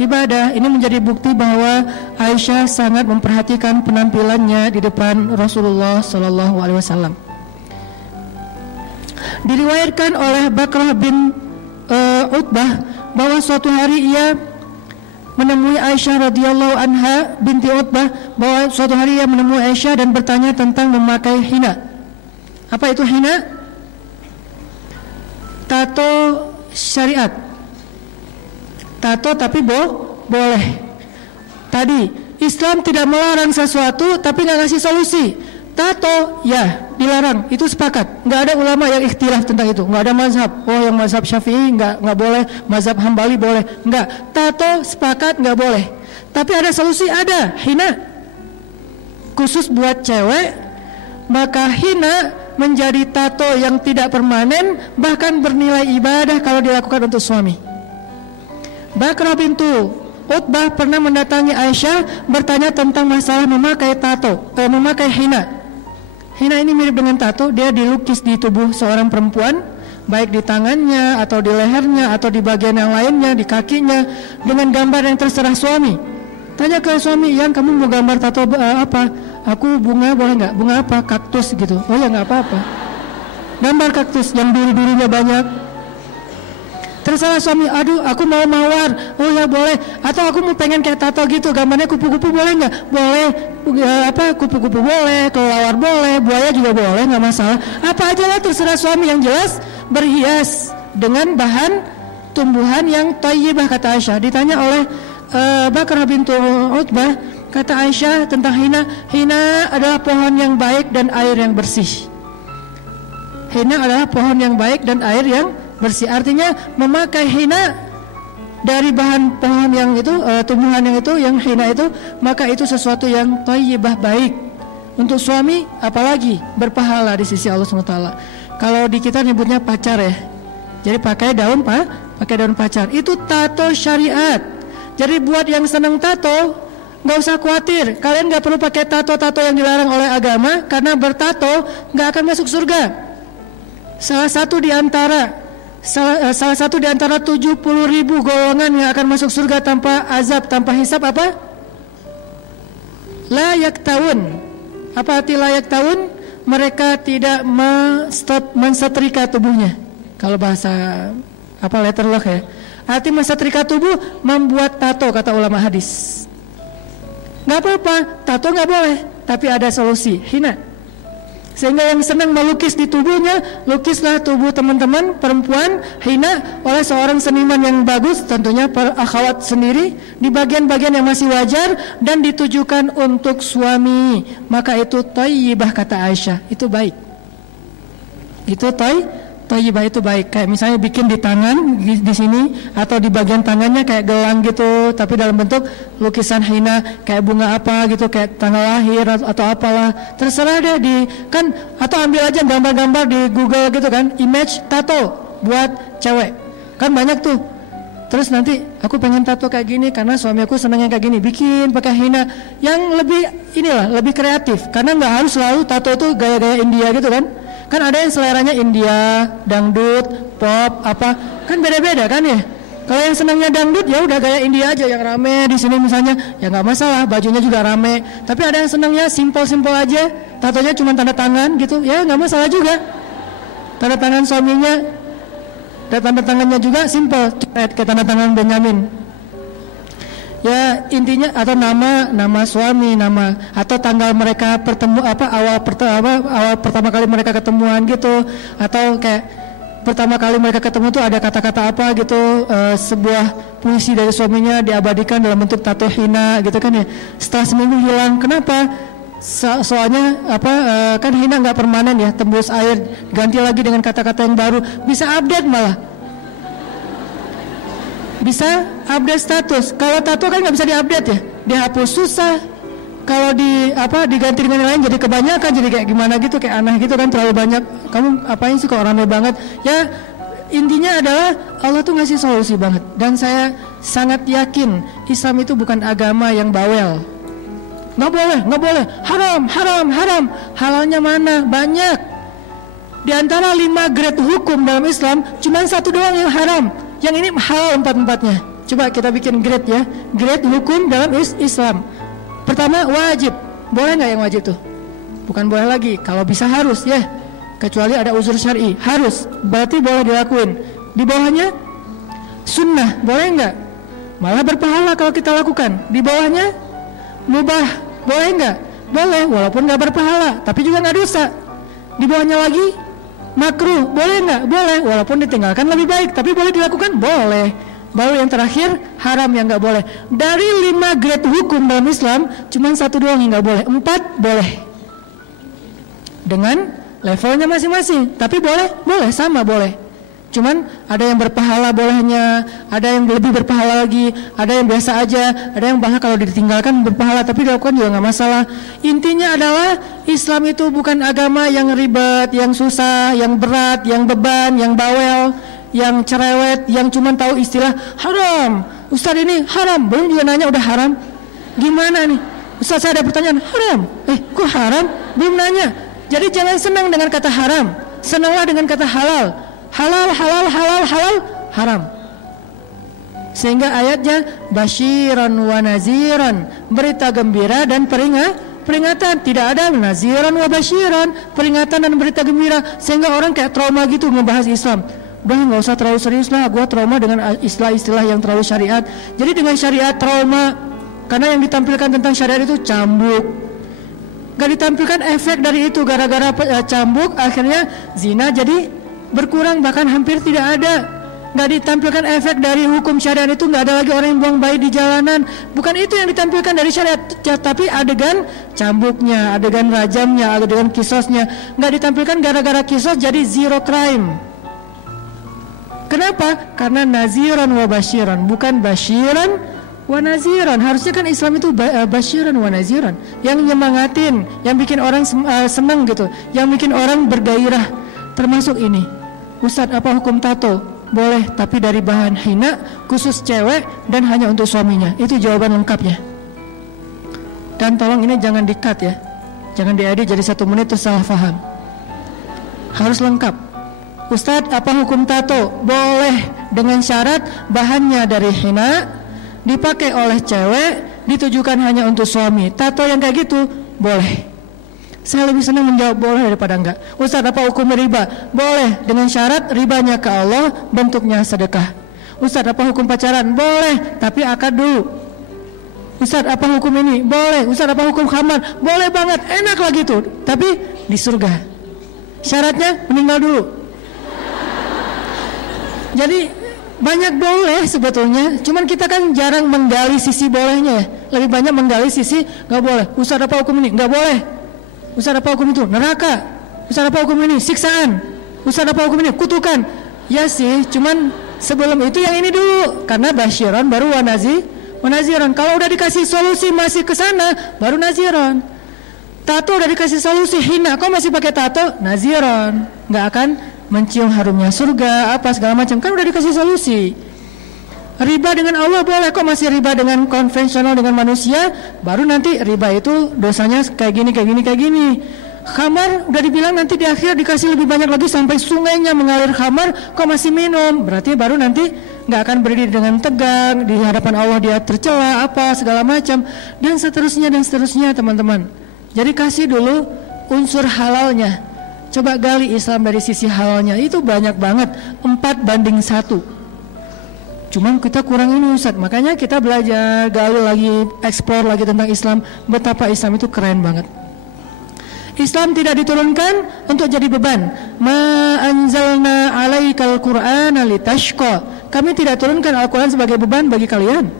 ibadah. Ini menjadi bukti bahwa Aisyah sangat memperhatikan penampilannya di depan Rasulullah Sallallahu Alaihi Wasallam. Diriwayatkan oleh Bakrah bin Utbah bahwa suatu hari ia menemui Aisyah radhiyallahu anha binti Utbah, bahwa suatu hari ia menemui Aisyah dan bertanya tentang memakai hina. Apa itu hina? Tato syariat. Tato tapi boleh. Tadi Islam tidak melarang sesuatu tapi nggak ngasih solusi. Tato ya dilarang, itu sepakat. Nggak ada ulama yang ikhtilaf tentang itu. Nggak ada mazhab. Oh yang mazhab Syafi'i nggak boleh, mazhab Hambali boleh. Nggak. Tato sepakat nggak boleh. Tapi ada solusi, ada hina. Khusus buat cewek, maka hina menjadi tato yang tidak permanen, bahkan bernilai ibadah kalau dilakukan untuk suami. Bakrah bintu Utbah pernah mendatangi Aisyah bertanya tentang masalah memakai tato, memakai hina. Hina ini mirip dengan tato, dia dilukis di tubuh seorang perempuan, baik di tangannya atau di lehernya atau di bagian yang lainnya, di kakinya, dengan gambar yang terserah suami. Tanya ke suami, yang kamu mau gambar tato apa? Aku bunga boleh nggak? Bunga apa? Kaktus gitu. Oh ya nggak apa-apa. Gambar kaktus yang duri-durinya banyak. Terserah suami, aduh aku mau mawar, oh ya boleh. Atau aku mau pengen kayak tato gitu, gambarnya kupu-kupu boleh nggak? Boleh. Kupu-kupu boleh, kelelawar boleh, buaya juga boleh, nggak masalah. Apa aja lah terserah suami, yang jelas berhias dengan bahan tumbuhan yang thayyibah, kata Aisyah. Ditanya oleh Bakrah bintu Utbah, kata Aisyah tentang hina. Hina adalah pohon yang baik dan air yang bersih. Hina adalah pohon yang baik dan air yang bersih. Artinya memakai hina dari bahan pohon yang itu, tumbuhan yang itu, yang hina itu, maka itu sesuatu yang thayyibah, baik untuk suami, apalagi berpahala di sisi Allah SWT. Kalau di kita nyebutnya pacar ya, jadi pakai daun pacar. Itu tato syariat. Jadi buat yang senang tato, nggak usah khawatir, kalian nggak perlu pakai tato-tato yang dilarang oleh agama, karena bertato nggak akan masuk surga. Salah satu di antara 70.000 golongan yang akan masuk surga tanpa azab, tanpa hisab apa? La yaktawun. Apa arti la yaktawun? Mereka tidak mensetrika tubuhnya. Kalau bahasa apa letterlock ya. Arti mensetrika tubuh, membuat tato, kata ulama hadis. Nggak apa-apa, tato nggak boleh, tapi ada solusi, hina. Sehingga yang senang melukis di tubuhnya, lukislah tubuh teman-teman perempuan hina oleh seorang seniman yang bagus, tentunya akhwat sendiri, di bagian-bagian yang masih wajar dan ditujukan untuk suami. Maka itu thayyibah, kata Aisyah, itu baik. Itu thayyibah, itu baik. Kayak misalnya bikin di tangan di sini atau di bagian tangannya kayak gelang gitu, tapi dalam bentuk lukisan hina, kayak bunga apa gitu, kayak tanggal lahir atau apalah, terserah deh kan, atau ambil aja gambar-gambar di Google gitu kan, image tato buat cewek kan banyak tuh. Terus nanti aku pengen tato kayak gini karena suami aku senangnya kayak gini, bikin pakai hina yang lebih lebih kreatif, karena nggak harus selalu tato itu gaya-gaya India gitu kan. Kan ada yang seleranya India, dangdut, pop, apa, kan beda-beda kan ya. Kalau yang senangnya dangdut ya udah gaya India aja yang rame di sini misalnya, ya nggak masalah, bajunya juga rame. Tapi ada yang senangnya simpel-simpel aja, tatonya cuma tanda tangan gitu, ya nggak masalah juga. Tanda tangan suaminya, dan tanda tangannya juga simpel, kayak tanda tangan Benyamin. Ya intinya, atau nama suami, nama atau tanggal mereka awal pertama kali mereka ketemuan gitu, atau kayak pertama kali mereka ketemu tuh ada kata-kata apa gitu, sebuah puisi dari suaminya diabadikan dalam bentuk tato hina gitu kan ya. Setelah seminggu hilang, kenapa? Soalnya kan hina nggak permanen ya, tembus air, ganti lagi dengan kata-kata yang baru, bisa update malah. Bisa update status. Kalau tato kan nggak bisa diupdate ya, dihapus susah. Kalau diganti dengan yang lain jadi kebanyakan, jadi kayak gimana gitu, kayak aneh gitu kan, terlalu banyak. Kamu apain sih kok rame banget? Ya intinya adalah Allah tuh ngasih solusi banget. Dan saya sangat yakin Islam itu bukan agama yang bawel. Nggak boleh, haram. Halalnya mana? Banyak. Di antara 5 grade hukum dalam Islam, cuma 1 doang yang haram. Yang ini halal 4-4-nya. Coba kita bikin grade ya. Grade hukum dalam Islam. Pertama, wajib. Boleh nggak yang wajib tuh? Bukan boleh lagi, kalau bisa harus ya. Kecuali ada uzur syar'i, harus. Berarti boleh dilakuin. Di bawahnya sunnah, boleh nggak? Malah berpahala kalau kita lakukan. Di bawahnya mubah, boleh nggak? Boleh, walaupun nggak berpahala, tapi juga nggak dosa. Di bawahnya lagi makruh, boleh nggak? Boleh, walaupun ditinggalkan lebih baik, tapi boleh dilakukan, boleh. Baru yang terakhir haram yang nggak boleh. Dari 5 grade hukum dalam Islam, cuma 1 doang yang nggak boleh, 4 boleh. Dengan levelnya masing-masing, tapi boleh sama boleh. Cuman ada yang berpahala bolehnya, ada yang lebih berpahala lagi, ada yang biasa aja, ada yang bahkan kalau ditinggalkan berpahala tapi dilakukan juga nggak masalah. Intinya adalah Islam itu bukan agama yang ribet, yang susah, yang berat, yang beban, yang bawel, yang cerewet, yang cuman tahu istilah haram. Ustaz ini haram, belum juga nanya udah haram. Gimana nih? Ustaz saya ada pertanyaan, haram? Kok haram? Belum nanya. Jadi jangan senang dengan kata haram, senanglah dengan kata halal. Halal, halal, halal, halal, haram. Sehingga ayatnya basyiran wa naziran, berita gembira dan peringatan. Tidak ada naziran wa basyiran, peringatan dan berita gembira. Sehingga orang kayak trauma gitu membahas Islam. Udah nggak usah terlalu serius lah, gue trauma dengan istilah-istilah yang terlalu syariat. Jadi dengan syariat trauma, karena yang ditampilkan tentang syariat itu cambuk. Gak ditampilkan efek dari itu, gara-gara cambuk akhirnya zina jadi berkurang, bahkan hampir tidak ada. Gak ditampilkan efek dari hukum syariat itu, gak ada lagi orang yang buang bayi di jalanan. Bukan itu yang ditampilkan dari syariat, tapi adegan cambuknya, adegan rajamnya, adegan kisosnya. Gak ditampilkan gara-gara kisos jadi zero crime. Kenapa? Karena naziran wa basyiran, bukan basyiran wa naziran. Harusnya kan Islam itu basyiran wa naziran, yang nyemangatin, yang bikin orang senang gitu, yang bikin orang bergairah. Termasuk ini, Ustaz, apa hukum tato? Boleh, tapi dari bahan hina, khusus cewek dan hanya untuk suaminya. Itu jawaban lengkapnya. Dan tolong ini jangan di-cut ya, jangan diedit jadi 1 menit terus salah paham. Harus lengkap. Ustaz, apa hukum tato? Boleh, dengan syarat bahannya dari hina, dipakai oleh cewek, ditujukan hanya untuk suami. Tato yang kayak gitu boleh. Saya lebih senang menjawab boleh daripada enggak. Ustaz, apa hukum riba? Boleh, dengan syarat ribanya ke Allah, bentuknya sedekah. Ustaz, apa hukum pacaran? Boleh, tapi akad dulu. Ustaz, apa hukum ini? Boleh. Ustaz, apa hukum khamar? Boleh banget, enak lagi tuh, tapi di surga. Syaratnya meninggal dulu. Jadi banyak boleh sebetulnya, cuman kita kan jarang menggali sisi bolehnya ya. Lebih banyak menggali sisi nggak boleh. Ustaz, apa hukum ini? Nggak boleh. Ustaz, apa hukum itu? Neraka. Ustaz, apa hukum ini? Siksaan. Ustaz, apa hukum ini? Kutukan. Ya sih, cuman sebelum itu yang ini dulu. Karena basyiran baru naziran. Kalau udah dikasih solusi masih ke sana, baru naziran. Tato udah dikasih solusi hina, kok masih pakai tato? Naziran. Nggak akan mencium harumnya surga, apa segala macam. Kan udah dikasih solusi. Riba dengan Allah boleh, kok masih riba dengan konvensional dengan manusia? Baru nanti riba itu dosanya kayak gini. Khamar udah dibilang nanti di akhir dikasih lebih banyak lagi sampai sungainya mengalir khamar, kok masih minum? Berarti baru nanti nggak akan berdiri dengan tegang di hadapan Allah, dia tercela apa segala macam, dan seterusnya teman-teman. Jadi kasih dulu unsur halalnya. Coba gali Islam dari sisi halalnya, itu banyak banget, 4:1. Cuman kita kurang ini Ustaz, makanya kita belajar, gali lagi, explore lagi tentang Islam, betapa Islam itu keren banget. Islam tidak diturunkan untuk jadi beban. Ma anzalna 'alaikal Qur'ana litashqa. Kami tidak turunkan Al-Quran sebagai beban bagi kalian.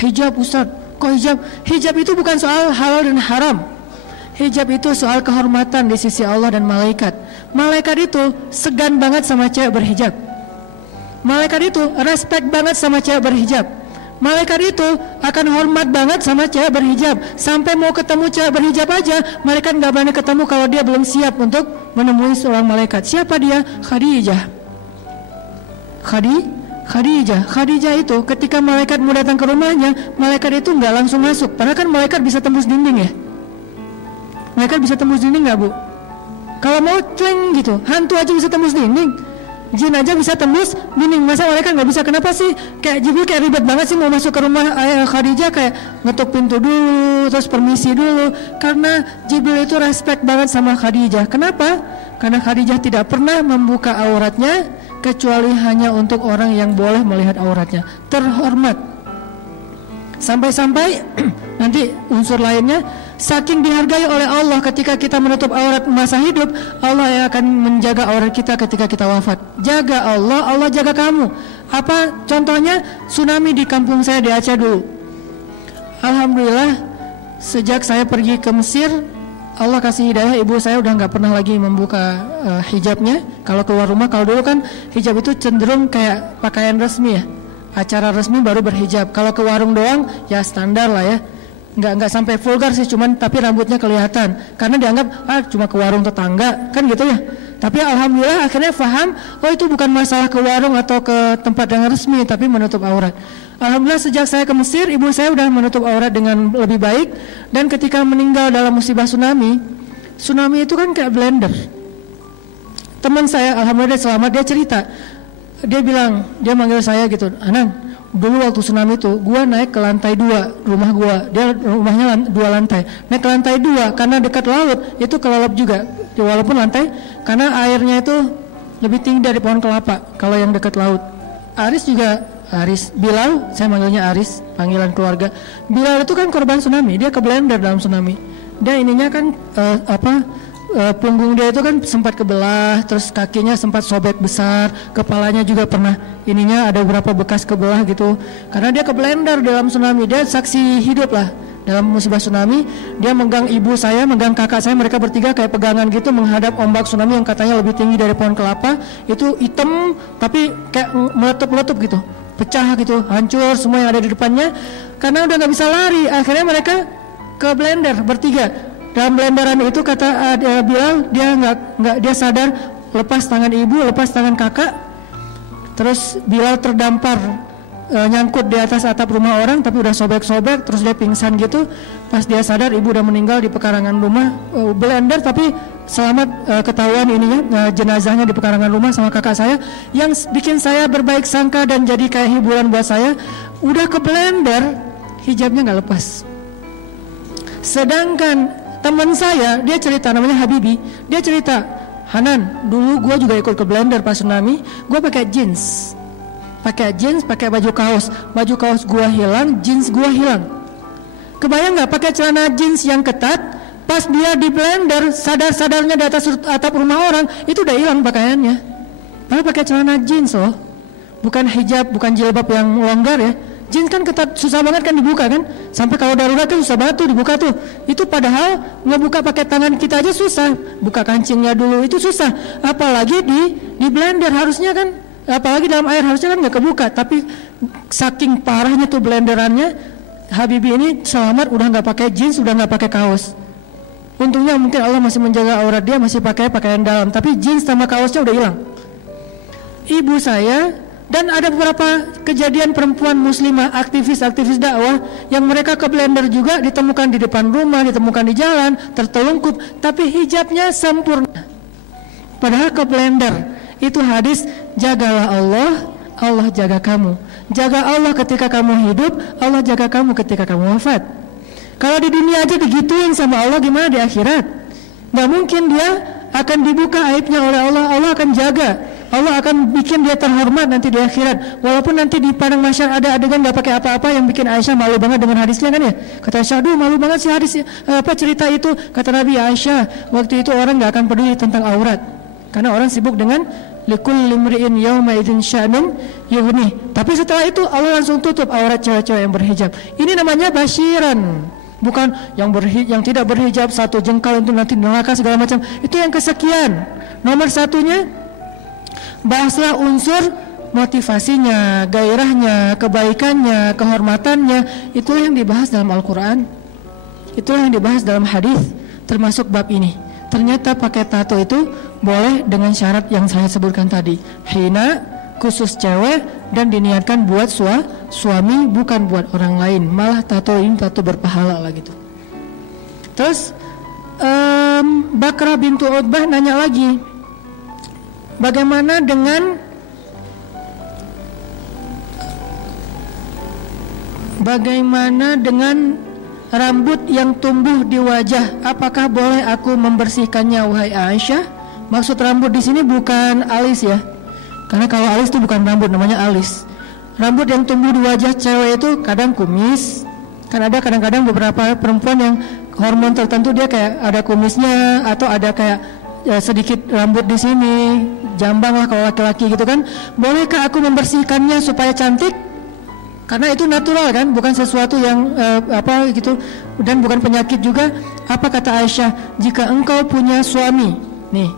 Hijab Ustaz, kok hijab? Hijab itu bukan soal halal dan haram. Hijab itu soal kehormatan di sisi Allah dan malaikat. Malaikat itu segan banget sama cewek berhijab. Malaikat itu respect banget sama cewek berhijab. Malaikat itu akan hormat banget sama cewek berhijab. Sampai mau ketemu cewek berhijab aja, malaikat gak berani ketemu kalau dia belum siap untuk menemui seorang malaikat. Siapa dia? Khadijah. Khadijah itu ketika malaikat mau datang ke rumahnya, malaikat itu gak langsung masuk. Padahal kan malaikat bisa tembus dinding ya. Malaikat bisa tembus dinding gak Bu? Kalau mau ceng gitu, hantu aja bisa tembus dinding. Jin aja bisa tembus dinding, masa malaikat nggak bisa? Kenapa sih? Kayak Jibril kayak ribet banget sih mau masuk ke rumah Khadijah, kayak ngetuk pintu dulu, terus permisi dulu. Karena Jibril itu respect banget sama Khadijah. Kenapa? Karena Khadijah tidak pernah membuka auratnya kecuali hanya untuk orang yang boleh melihat auratnya, terhormat. Sampai-sampai nanti unsur lainnya, saking dihargai oleh Allah ketika kita menutup aurat masa hidup, Allah yang akan menjaga aurat kita ketika kita wafat. Jaga Allah, Allah jaga kamu. Apa contohnya? Tsunami di kampung saya di Aceh dulu. Alhamdulillah, sejak saya pergi ke Mesir, Allah kasih hidayah, ibu saya udah nggak pernah lagi membuka hijabnya kalau keluar rumah. Kalau dulu kan hijab itu cenderung kayak pakaian resmi ya, acara resmi baru berhijab. Kalau ke warung doang ya standar lah ya, nggak sampai vulgar sih, cuman tapi rambutnya kelihatan karena dianggap cuma ke warung tetangga kan gitu ya. Tapi alhamdulillah akhirnya paham, oh itu bukan masalah ke warung atau ke tempat yang resmi, tapi menutup aurat. Alhamdulillah sejak saya ke Mesir, ibu saya udah menutup aurat dengan lebih baik. Dan ketika meninggal dalam musibah tsunami itu kan kayak blender. Teman saya alhamdulillah dia selamat, dia cerita, dia bilang, dia manggil saya gitu, Anan, dulu waktu tsunami itu gua naik ke lantai 2 rumah gua, dia rumahnya 2 lantai, naik ke lantai 2 karena dekat laut, itu kelelep juga walaupun lantai, karena airnya itu lebih tinggi dari pohon kelapa kalau yang dekat laut. Aris, Bilal, saya manggilnya Aris, panggilan keluarga. Bilal itu kan korban tsunami, dia ke blender dalam tsunami. Dia ininya kan punggung dia itu kan sempat kebelah, terus kakinya sempat sobek besar, kepalanya juga pernah ininya ada beberapa bekas kebelah gitu. Karena dia ke blender dalam tsunami, dia saksi hidup lah dalam musibah tsunami. Dia megang ibu saya, megang kakak saya, mereka bertiga kayak pegangan gitu menghadap ombak tsunami yang katanya lebih tinggi dari pohon kelapa. Itu hitam tapi kayak meletup-letup gitu, pecah gitu, hancur semua yang ada di depannya. Karena udah nggak bisa lari, akhirnya mereka ke blender bertiga. Dalam blenderan itu kata Bilal, dia dia sadar, lepas tangan ibu, lepas tangan kakak, terus Bilal terdampar nyangkut di atas atap rumah orang, tapi udah sobek-sobek, terus dia pingsan gitu. Pas dia sadar, ibu udah meninggal di pekarangan rumah, blender tapi selamat, ketahuan ininya jenazahnya di pekarangan rumah sama kakak saya. Yang bikin saya berbaik sangka dan jadi kayak hiburan buat saya, udah ke blender, hijabnya nggak lepas. Sedangkan teman saya, dia cerita, namanya Habibi, dia cerita, Hanan, dulu gue juga ikut ke blender pas tsunami, gue pakai jeans, pakai baju kaos gue hilang, jeans gue hilang. Kebayang nggak pakai celana jeans yang ketat, pas dia di blender, sadarnya di atas atap rumah orang, itu udah hilang pakaiannya. Padahal pakai celana jeans loh, bukan hijab, bukan jilbab yang longgar ya. Jeans kan ketat, susah banget kan dibuka kan, sampai kalau darurat kan susah banget tuh dibuka tuh. Itu padahal ngebuka pakai tangan kita aja susah, buka kancingnya dulu itu susah, apalagi di blender. Harusnya kan, apalagi dalam air harusnya kan nggak kebuka, tapi saking parahnya tuh blenderannya, Habibi ini selamat, udah nggak pakai jeans, udah nggak pakai kaos. Untungnya mungkin Allah masih menjaga aurat dia, masih pakai pakaian dalam, tapi jeans sama kaosnya udah hilang. Ibu saya. Dan ada beberapa kejadian perempuan muslimah, aktivis dakwah, yang mereka ke blender juga, ditemukan di depan rumah, ditemukan di jalan, tertelungkup, tapi hijabnya sempurna. Padahal ke blender. Itu hadis, jagalah Allah, Allah jaga kamu. Jaga Allah ketika kamu hidup, Allah jaga kamu ketika kamu wafat. Kalau di dunia aja digituin sama Allah, gimana di akhirat? Gak mungkin dia akan dibuka aibnya oleh Allah, Allah akan jaga. Allah akan bikin dia terhormat nanti di akhirat. Walaupun nanti di padang mahsyar ada adegan gak pakai apa-apa yang bikin Aisyah malu banget dengan hadisnya kan ya. Kata Aisyah, aduh malu banget sih hadis cerita itu. Kata Nabi, Aisyah, waktu itu orang gak akan peduli tentang aurat, karena orang sibuk dengan likulli imri'in yawma idzin sya'nun yughni. Tapi setelah itu Allah langsung tutup aurat cewek-cewek yang berhijab. Ini namanya basyiran. Bukan yang tidak berhijab satu jengkal untuk nanti neraka segala macam. Itu yang kesekian. Nomor satunya, bahaslah unsur motivasinya, gairahnya, kebaikannya, kehormatannya. Itulah yang dibahas dalam Al-Quran, itulah yang dibahas dalam hadis, termasuk bab ini. Ternyata pakai tato itu boleh dengan syarat yang saya sebutkan tadi. Hina, khusus cewek, dan diniatkan buat suami, bukan buat orang lain. Malah tato ini tato berpahala lah gitu. Terus Bakrah bintu Utbah nanya lagi, bagaimana dengan bagaimana dengan rambut yang tumbuh di wajah? Apakah boleh aku membersihkannya, wahai Aisyah? Maksud rambut di sini bukan alis ya, karena kalau alis itu bukan rambut, namanya alis. Rambut yang tumbuh di wajah cewek itu kadang kumis, kan ada kadang-kadang beberapa perempuan yang hormon tertentu dia kayak ada kumisnya atau ada kayak sedikit rambut di sini, jambang lah kalau laki-laki gitu kan. Bolehkah aku membersihkannya supaya cantik? Karena itu natural kan, bukan sesuatu yang apa gitu, dan bukan penyakit juga. Apa kata Aisyah? Jika engkau punya suami, nih,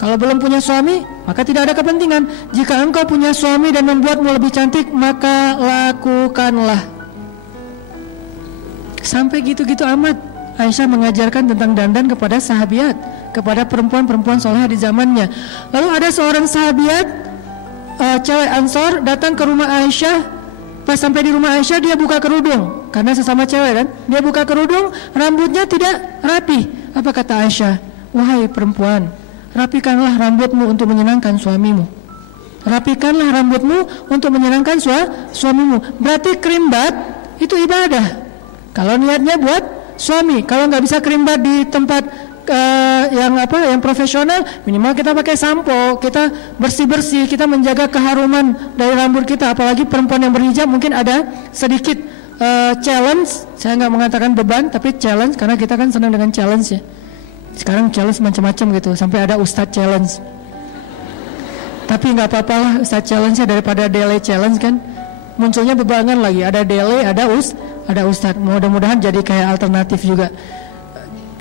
kalau belum punya suami maka tidak ada kepentingan. Jika engkau punya suami dan membuatmu lebih cantik, maka lakukanlah. Sampai gitu-gitu amat Aisyah mengajarkan tentang dandan kepada sahabiat, kepada perempuan-perempuan soleh di zamannya. Lalu ada seorang sahabiat, cewek Ansor, datang ke rumah Aisyah. Pas sampai di rumah Aisyah dia buka kerudung, karena sesama cewek kan. Dia buka kerudung, rambutnya tidak rapi. Apa kata Aisyah? Wahai perempuan, rapikanlah rambutmu untuk menyenangkan suamimu. Rapikanlah rambutmu untuk menyenangkan suamimu. Berarti krimbat itu ibadah. Kalau niatnya buat suami, kalau nggak bisa krimbat di tempat yang profesional, minimal kita pakai sampo, kita bersih-bersih, kita menjaga keharuman dari rambut kita. Apalagi perempuan yang berhijab mungkin ada sedikit challenge. Saya nggak mengatakan beban, tapi challenge, karena kita kan senang dengan challenge ya. Sekarang challenge macam-macam gitu, sampai ada Ustadz challenge. Tapi nggak apa-apa lah Ustadz challenge-nya daripada Dele challenge kan. Munculnya bebarengan lagi, ada Dele, ada Ustadz. Mudah-mudahan jadi kayak alternatif juga.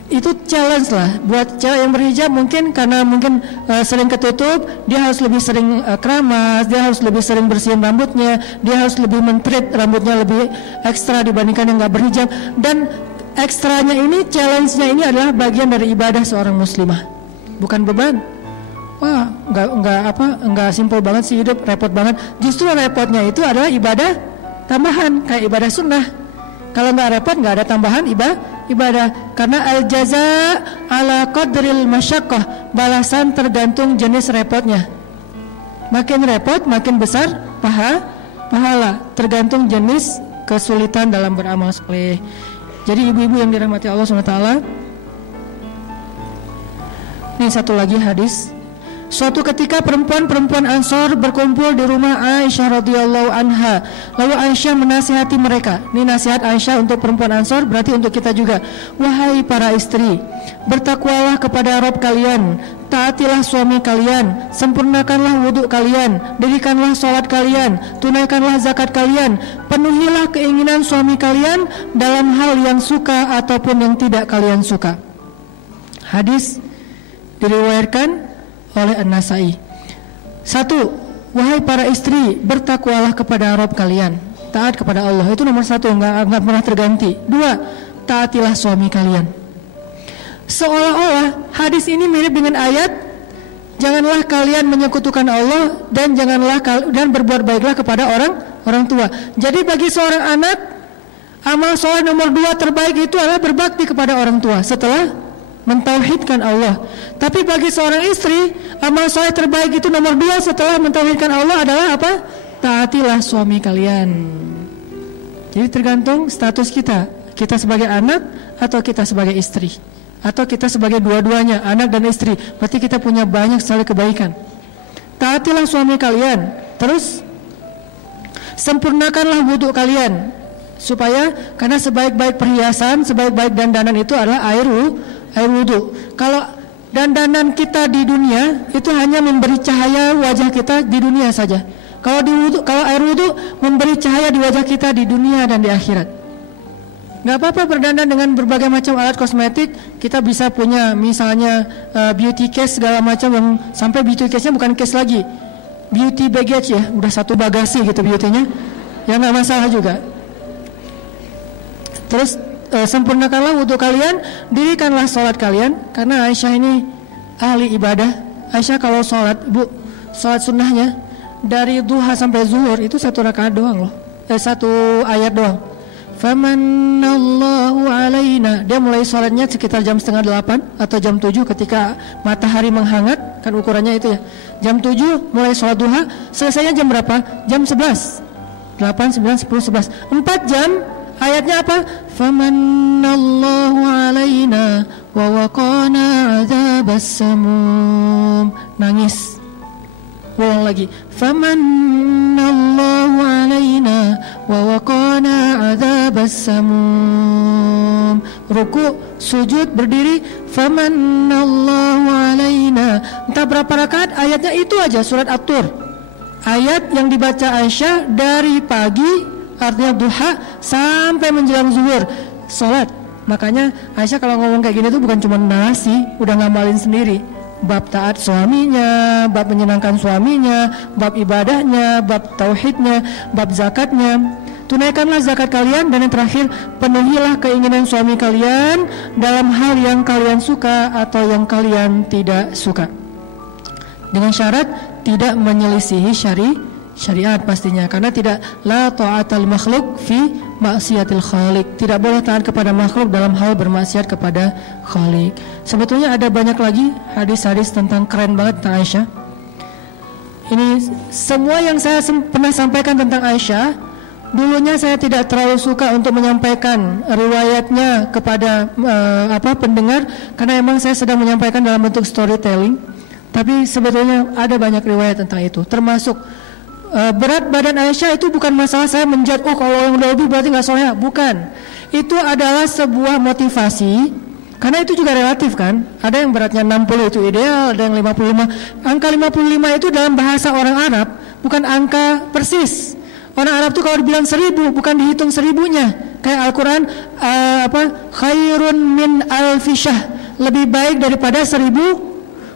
Itu challenge lah buat cewek yang berhijab, mungkin karena mungkin sering ketutup, dia harus lebih sering keramas, dia harus lebih sering bersihin rambutnya, dia harus lebih mentreat rambutnya lebih ekstra dibandingkan yang nggak berhijab. Dan ekstranya ini, challenge-nya ini adalah bagian dari ibadah seorang muslimah, bukan beban. Wah, enggak simpel banget sih hidup, repot banget. Justru repotnya itu adalah ibadah tambahan, kayak ibadah sunnah. Kalau nggak repot, nggak ada tambahan ibadah. Karena al-jaza ala qadril masyaqqah, balasan tergantung jenis repotnya. Makin repot, makin besar pahala, tergantung jenis kesulitan dalam beramal soleh. Jadi ibu-ibu yang dirahmati Allah SWT, ini satu lagi hadis. Suatu ketika perempuan-perempuan Ansor berkumpul di rumah Aisyah radhiyallahu anha. Lalu Aisyah menasihati mereka. Ini nasihat Aisyah untuk perempuan Ansor, berarti untuk kita juga. Wahai para istri, bertakwalah kepada Rabb kalian, taatilah suami kalian, sempurnakanlah wudhu kalian, dirikanlah sholat kalian, tunaikanlah zakat kalian, penuhilah keinginan suami kalian dalam hal yang suka ataupun yang tidak kalian suka. Hadis diriwayatkan oleh An-Nasai. 1. Wahai para istri, bertakwalah kepada Rabb kalian, taat kepada Allah. Itu nomor 1, enggak pernah terganti. 2. Taatilah suami kalian. Seolah-olah hadis ini mirip dengan ayat, janganlah kalian menyekutukan Allah dan berbuat baiklah kepada orang tua. Jadi bagi seorang anak, amal soleh nomor 2 terbaik itu adalah berbakti kepada orang tua setelah mentauhidkan Allah. Tapi bagi seorang istri, amal soleh terbaik itu nomor 2 setelah mentauhidkan Allah adalah apa? Taatilah suami kalian. Jadi tergantung status kita sebagai anak atau kita sebagai istri, atau kita sebagai dua-duanya, anak dan istri. Berarti kita punya banyak sekali kebaikan. Taatilah suami kalian. Terus sempurnakanlah wudhu kalian, supaya, karena sebaik-baik perhiasan, sebaik-baik dandanan itu adalah air wudhu. Kalau dandanan kita di dunia itu hanya memberi cahaya wajah kita di dunia saja. Kalau air wudhu memberi cahaya di wajah kita di dunia dan di akhirat. Gak apa-apa berdandan dengan berbagai macam alat kosmetik. Kita bisa punya misalnya beauty case segala macam, yang sampai beauty case-nya bukan case lagi, beauty baggage ya, udah satu bagasi gitu beauty-nya, ya gak masalah juga. Terus sempurnakanlah wudhu kalian, dirikanlah sholat kalian. Karena Aisyah ini ahli ibadah. Aisyah kalau sholat, sholat sunnahnya dari duha sampai zuhur itu 1 rakaat doang loh, 1 ayat doang. Famanallahu alaina. Dia mulai sholatnya sekitar jam 7:30 atau jam 7 ketika matahari menghangat, kan ukurannya itu ya. Jam 7 mulai sholat duha, selesainya jam berapa? Jam 11. 8, 9, 10, 11. 4 jam. Ayatnya apa? Famanallahu alaina wa waqana adzabas samum. Nangis. Ulang lagi. Famanallahu alaina wa waqana adzabas samum. Ruku, sujud, berdiri. Famanallahu alaina. Entah berapa rakaat, ayatnya itu aja, surat At-Tur. Ayat yang dibaca Aisyah dari pagi, artinya duha, sampai menjelang zuhur, sholat. Makanya Aisyah kalau ngomong kayak gini tuh bukan cuma narasi, udah ngamalin sendiri. Bab taat suaminya, bab menyenangkan suaminya, bab ibadahnya, bab tauhidnya, bab zakatnya. Tunaikanlah zakat kalian, dan yang terakhir, penuhilah keinginan suami kalian dalam hal yang kalian suka atau yang kalian tidak suka, dengan syarat tidak menyelisihi syariat pastinya, karena tidak la ta'atal makhluk fi maksiatil khaliq, tidak boleh taat kepada makhluk dalam hal bermaksiat kepada khaliq. Sebetulnya ada banyak lagi hadis-hadis tentang, keren banget tentang Aisyah. Ini semua yang saya pernah sampaikan tentang Aisyah. Dulunya saya tidak terlalu suka untuk menyampaikan riwayatnya kepada pendengar, karena emang saya sedang menyampaikan dalam bentuk storytelling. Tapi sebetulnya ada banyak riwayat tentang itu, termasuk berat badan Aisyah itu bukan masalah saya menjudge, kalau yang udah lebih berarti nggak soleh. Bukan. Itu adalah sebuah motivasi, karena itu juga relatif kan. Ada yang beratnya 60 itu ideal, ada yang 55. Angka 55 itu dalam bahasa orang Arab bukan angka persis. Orang Arab tuh kalau dibilang 1000 bukan dihitung 1000-nya. Kayak Al-Quran khairun min alfisyah, lebih baik daripada 1000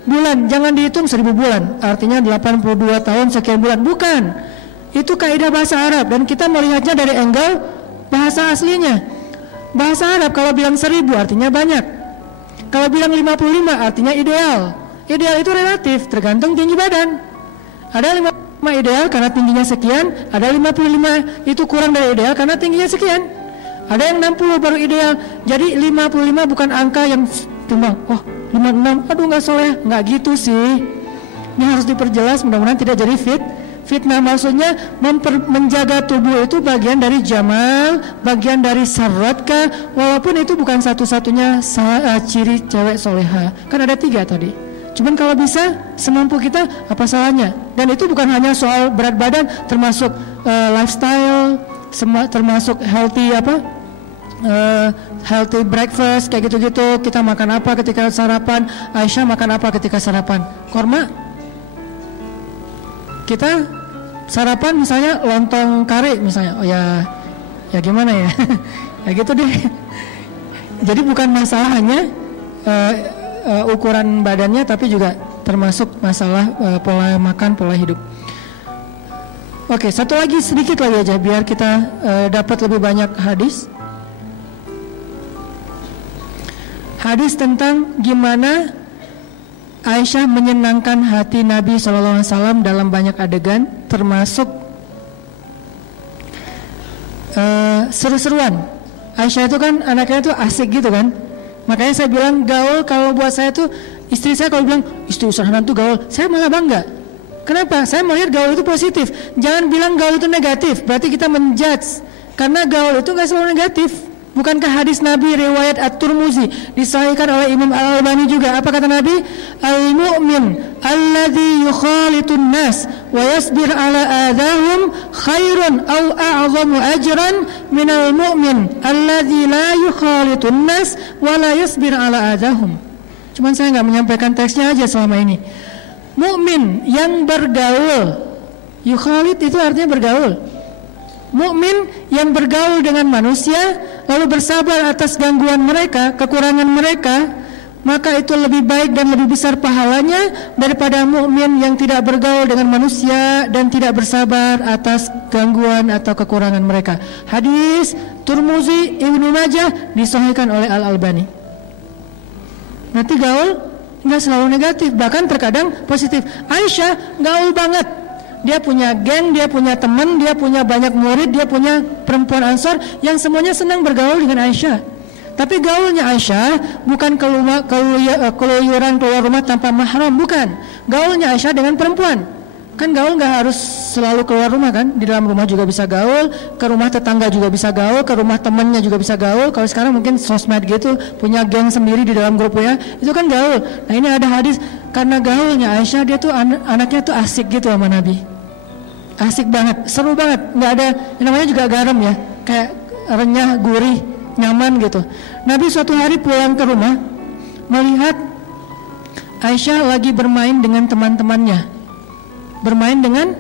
bulan. Jangan dihitung 1000 bulan, artinya 82 tahun sekian bulan. Bukan. Itu kaidah bahasa Arab, dan kita melihatnya dari angle bahasa aslinya. Bahasa Arab kalau bilang 1000 artinya banyak. Kalau bilang 55 artinya ideal. Ideal itu relatif, tergantung tinggi badan. Ada 55 ideal karena tingginya sekian, ada 55 itu kurang dari ideal karena tingginya sekian. Ada yang 60 baru ideal. Jadi 55 bukan angka yang timbang, 56, aduh nggak soleh, nggak gitu sih. Ini harus diperjelas, mudah-mudahan tidak jadi fitnah. Maksudnya menjaga tubuh itu bagian dari jamal, bagian dari syaratka, walaupun itu bukan satu-satunya ciri cewek soleha. Kan ada 3 tadi. Cuman kalau bisa semampu kita, apa salahnya? Dan itu bukan hanya soal berat badan, termasuk lifestyle, termasuk healthy healthy breakfast kayak gitu-gitu. Kita makan apa ketika sarapan? Aisyah makan apa ketika sarapan? Korma. Kita sarapan misalnya lontong kari misalnya. Oh ya gimana ya? Ya gitu deh. Jadi bukan masalah hanya ukuran badannya, tapi juga termasuk masalah pola makan, pola hidup. Oke, satu lagi sedikit lagi aja biar kita dapat lebih banyak hadis. Hadis tentang gimana Aisyah menyenangkan hati Nabi SAW dalam banyak adegan, termasuk seru-seruan. Aisyah itu kan anaknya tuh asik gitu kan. Makanya saya bilang gaul, kalau buat saya tuh, istri saya kalau bilang istri usahanan tuh gaul, saya malah bangga. Kenapa? Saya melihat gaul itu positif. Jangan bilang gaul itu negatif, berarti kita menjudge. Karena gaul itu gak selalu negatif. Bukankah hadis Nabi riwayat At-Tirmidzi disahihkan oleh Imam Al-Albani juga? Apa kata Nabi? Al-mu'min alladhi yukhalitun nas wa yasbir ala adahum khairun aw a'zamu ajran minal mu'min alladhi la yukhalitun nas wa la yasbir ala adahum. Cuman saya gak menyampaikan teksnya aja selama ini. Mukmin yang bergaul, yukhalit itu artinya bergaul. Mukmin yang bergaul dengan manusia lalu bersabar atas gangguan mereka, kekurangan mereka, maka itu lebih baik dan lebih besar pahalanya daripada mukmin yang tidak bergaul dengan manusia dan tidak bersabar atas gangguan atau kekurangan mereka. Hadis Tirmidzi, Ibnu Majah disahihkan oleh Al-Albani. Nanti gaul nggak selalu negatif, bahkan terkadang positif. Aisyah gaul banget. Dia punya geng, dia punya teman, dia punya banyak murid, dia punya perempuan Ansor yang semuanya senang bergaul dengan Aisyah. Tapi gaulnya Aisyah bukan keluyuran keluar rumah tanpa mahram, bukan. Gaulnya Aisyah dengan perempuan. Kan gaul nggak harus selalu keluar rumah kan, di dalam rumah juga bisa gaul, ke rumah tetangga juga bisa gaul, ke rumah temannya juga bisa gaul. Kalau sekarang mungkin sosmed gitu, punya geng sendiri di dalam grup ya, itu kan gaul. Nah ini ada hadis, karena gaulnya Aisyah, dia tuh anaknya tuh asik gitu sama Nabi, asik banget, seru banget, nggak ada yang namanya juga garam ya, kayak renyah, gurih, nyaman gitu. Nabi suatu hari pulang ke rumah, melihat Aisyah lagi bermain dengan teman-temannya. Bermain dengan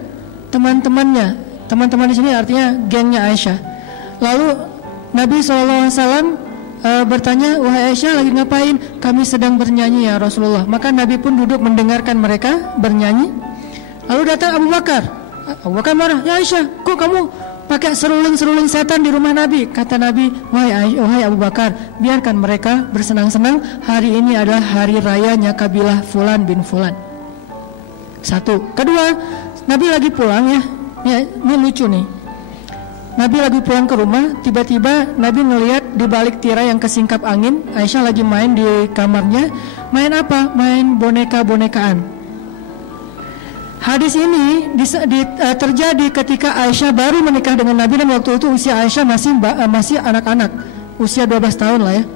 teman-temannya. Teman-teman di sini artinya gengnya Aisyah. Lalu Nabi SAW bertanya, wahai Aisyah lagi ngapain? Kami sedang bernyanyi ya Rasulullah. Maka Nabi pun duduk mendengarkan mereka bernyanyi. Lalu datang Abu Bakar. Abu Bakar marah, ya Aisyah, kok kamu pakai seruling-seruling setan di rumah Nabi? Kata Nabi, wahai Abu Bakar, biarkan mereka bersenang-senang. Hari ini adalah hari rayanya kabilah Fulan bin Fulan. Satu. Kedua, Nabi lagi pulang ya. Ini lucu nih. Nabi lagi pulang ke rumah, tiba-tiba Nabi ngelihat di balik tirai yang kesingkap angin, Aisyah lagi main di kamarnya. Main apa? Main boneka-bonekaan. Hadis ini terjadi ketika Aisyah baru menikah dengan Nabi, dan waktu itu usia Aisyah masih anak-anak, usia 12 tahun lah ya.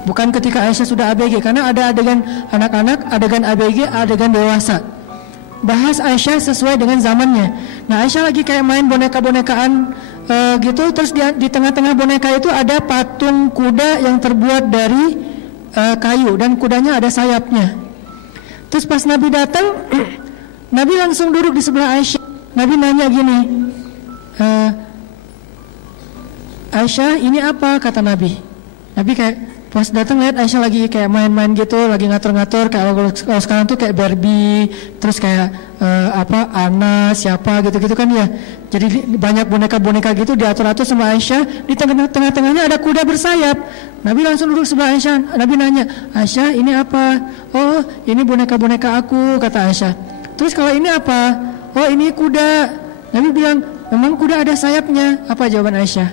Bukan ketika Aisyah sudah ABG, karena ada adegan anak-anak, adegan ABG, adegan dewasa. Bahas Aisyah sesuai dengan zamannya. Nah Aisyah lagi kayak main boneka-bonekaan gitu. Terus di tengah-tengah boneka itu ada patung kuda yang terbuat dari kayu, dan kudanya ada sayapnya. Terus pas Nabi datang, Nabi langsung duduk di sebelah Aisyah. Nabi nanya gini, Aisyah ini apa? Kata Nabi. Nabi kayak pas datang lihat Aisyah lagi kayak main-main gitu, lagi ngatur-ngatur kayak kalau sekarang tuh kayak Barbie, terus kayak Ana siapa gitu-gitu kan ya. Jadi banyak boneka-boneka gitu diatur-atur sama Aisyah. Di tengah-tengahnya ada kuda bersayap. Nabi langsung duduk sebelah Aisyah. Nabi nanya, Aisyah ini apa? Oh ini boneka-boneka aku, kata Aisyah. Terus kalau ini apa? Oh ini kuda. Nabi bilang, memang kuda ada sayapnya. Apa jawaban Aisyah?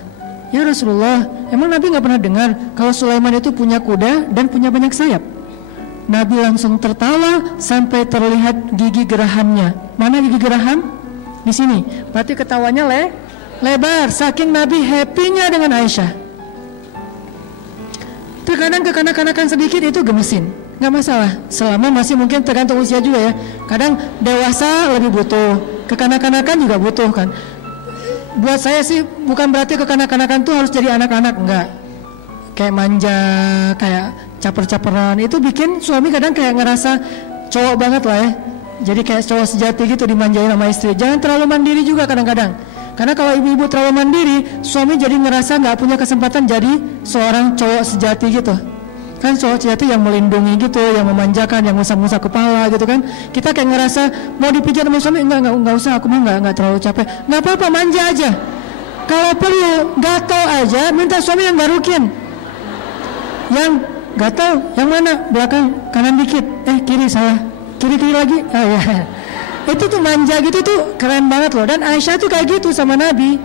Ya Rasulullah, emang Nabi gak pernah dengar kalau Sulaiman itu punya kuda dan punya banyak sayap? Nabi langsung tertawa sampai terlihat gigi gerahamnya. Mana gigi geraham? Di sini. Berarti ketawanya lebar, saking Nabi happy-nya dengan Aisyah. Terkadang kekanak-kanakan sedikit itu gemesin, gak masalah, selama masih mungkin tergantung usia juga ya. Kadang dewasa lebih butuh, kekanak-kanakan juga butuh kan. Buat saya sih bukan berarti kekanak-kanakan tuh harus jadi anak-anak, enggak. Kayak manja, kayak caper-caperan, itu bikin suami kadang kayak ngerasa cowok banget lah ya. Jadi kayak cowok sejati gitu, dimanjain sama istri. Jangan terlalu mandiri juga kadang-kadang. Karena kalau ibu-ibu terlalu mandiri, suami jadi ngerasa gak punya kesempatan jadi seorang cowok sejati gitu. Kan cowok sejati yang melindungi gitu, yang memanjakan, yang ngusap-ngusap kepala gitu kan. Kita kayak ngerasa mau dipijat sama suami, enggak usah, aku mah enggak terlalu capek. Enggak apa-apa, manja aja. Kalau perlu gatel aja, minta suami yang garukin. Yang gatel, yang mana? Belakang, kanan dikit. Kiri salah. Kiri lagi. Ya. Itu tuh manja gitu tuh keren banget loh. Dan Aisyah tuh kayak gitu sama Nabi.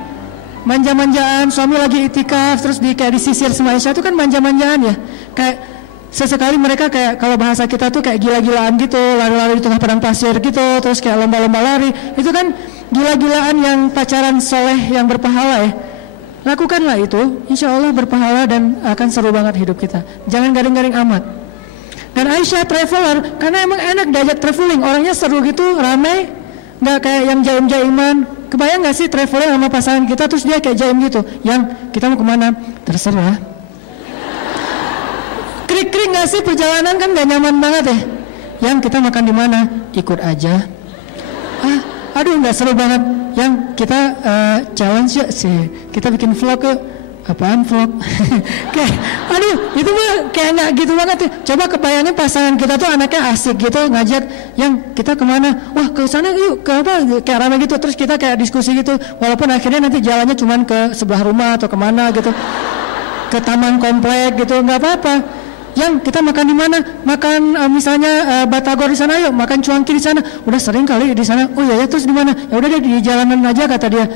Manja-manjaan, suami lagi itikaf terus kayak disisir sama Aisyah, itu kan manja-manjaan ya. Kayak sesekali mereka kayak kalau bahasa kita tuh kayak gila-gilaan gitu, lari-lari di tengah padang pasir gitu, terus kayak lomba-lomba lari. Itu kan gila-gilaan yang pacaran soleh yang berpahala ya. Lakukanlah itu, insya Allah berpahala dan akan seru banget hidup kita. Jangan garing-garing amat. Dan Aisyah traveler, karena emang enak diajak traveling, orangnya seru gitu, ramai, nggak kayak yang jaim-jaiman. Kebayang gak sih traveling sama pasangan kita terus dia kayak jaim gitu, yang kita mau kemana? Terserah. Krik-krik gak sih perjalanan, kan gak nyaman banget ya. Yang kita makan di mana? Ikut aja. Aduh gak seru banget. Yang kita challenge ya sih, kita bikin vlog ke. Apaan vlog? Kayak, aduh itu mah kayak gak gitu banget ya. Coba kebayangin pasangan kita tuh anaknya asik gitu, ngajak yang kita kemana, wah ke sana yuk, ke apa, kayak ramai gitu. Terus kita kayak diskusi gitu, walaupun akhirnya nanti jalannya cuman ke sebelah rumah atau kemana gitu, ke taman komplek gitu, gak apa-apa. Yang kita makan di mana? Makan misalnya batagor di sana, yuk makan cuanki di sana. Udah sering kali di sana. Oh iya ya, terus di mana? Ya udah deh di jalanan aja, kata dia.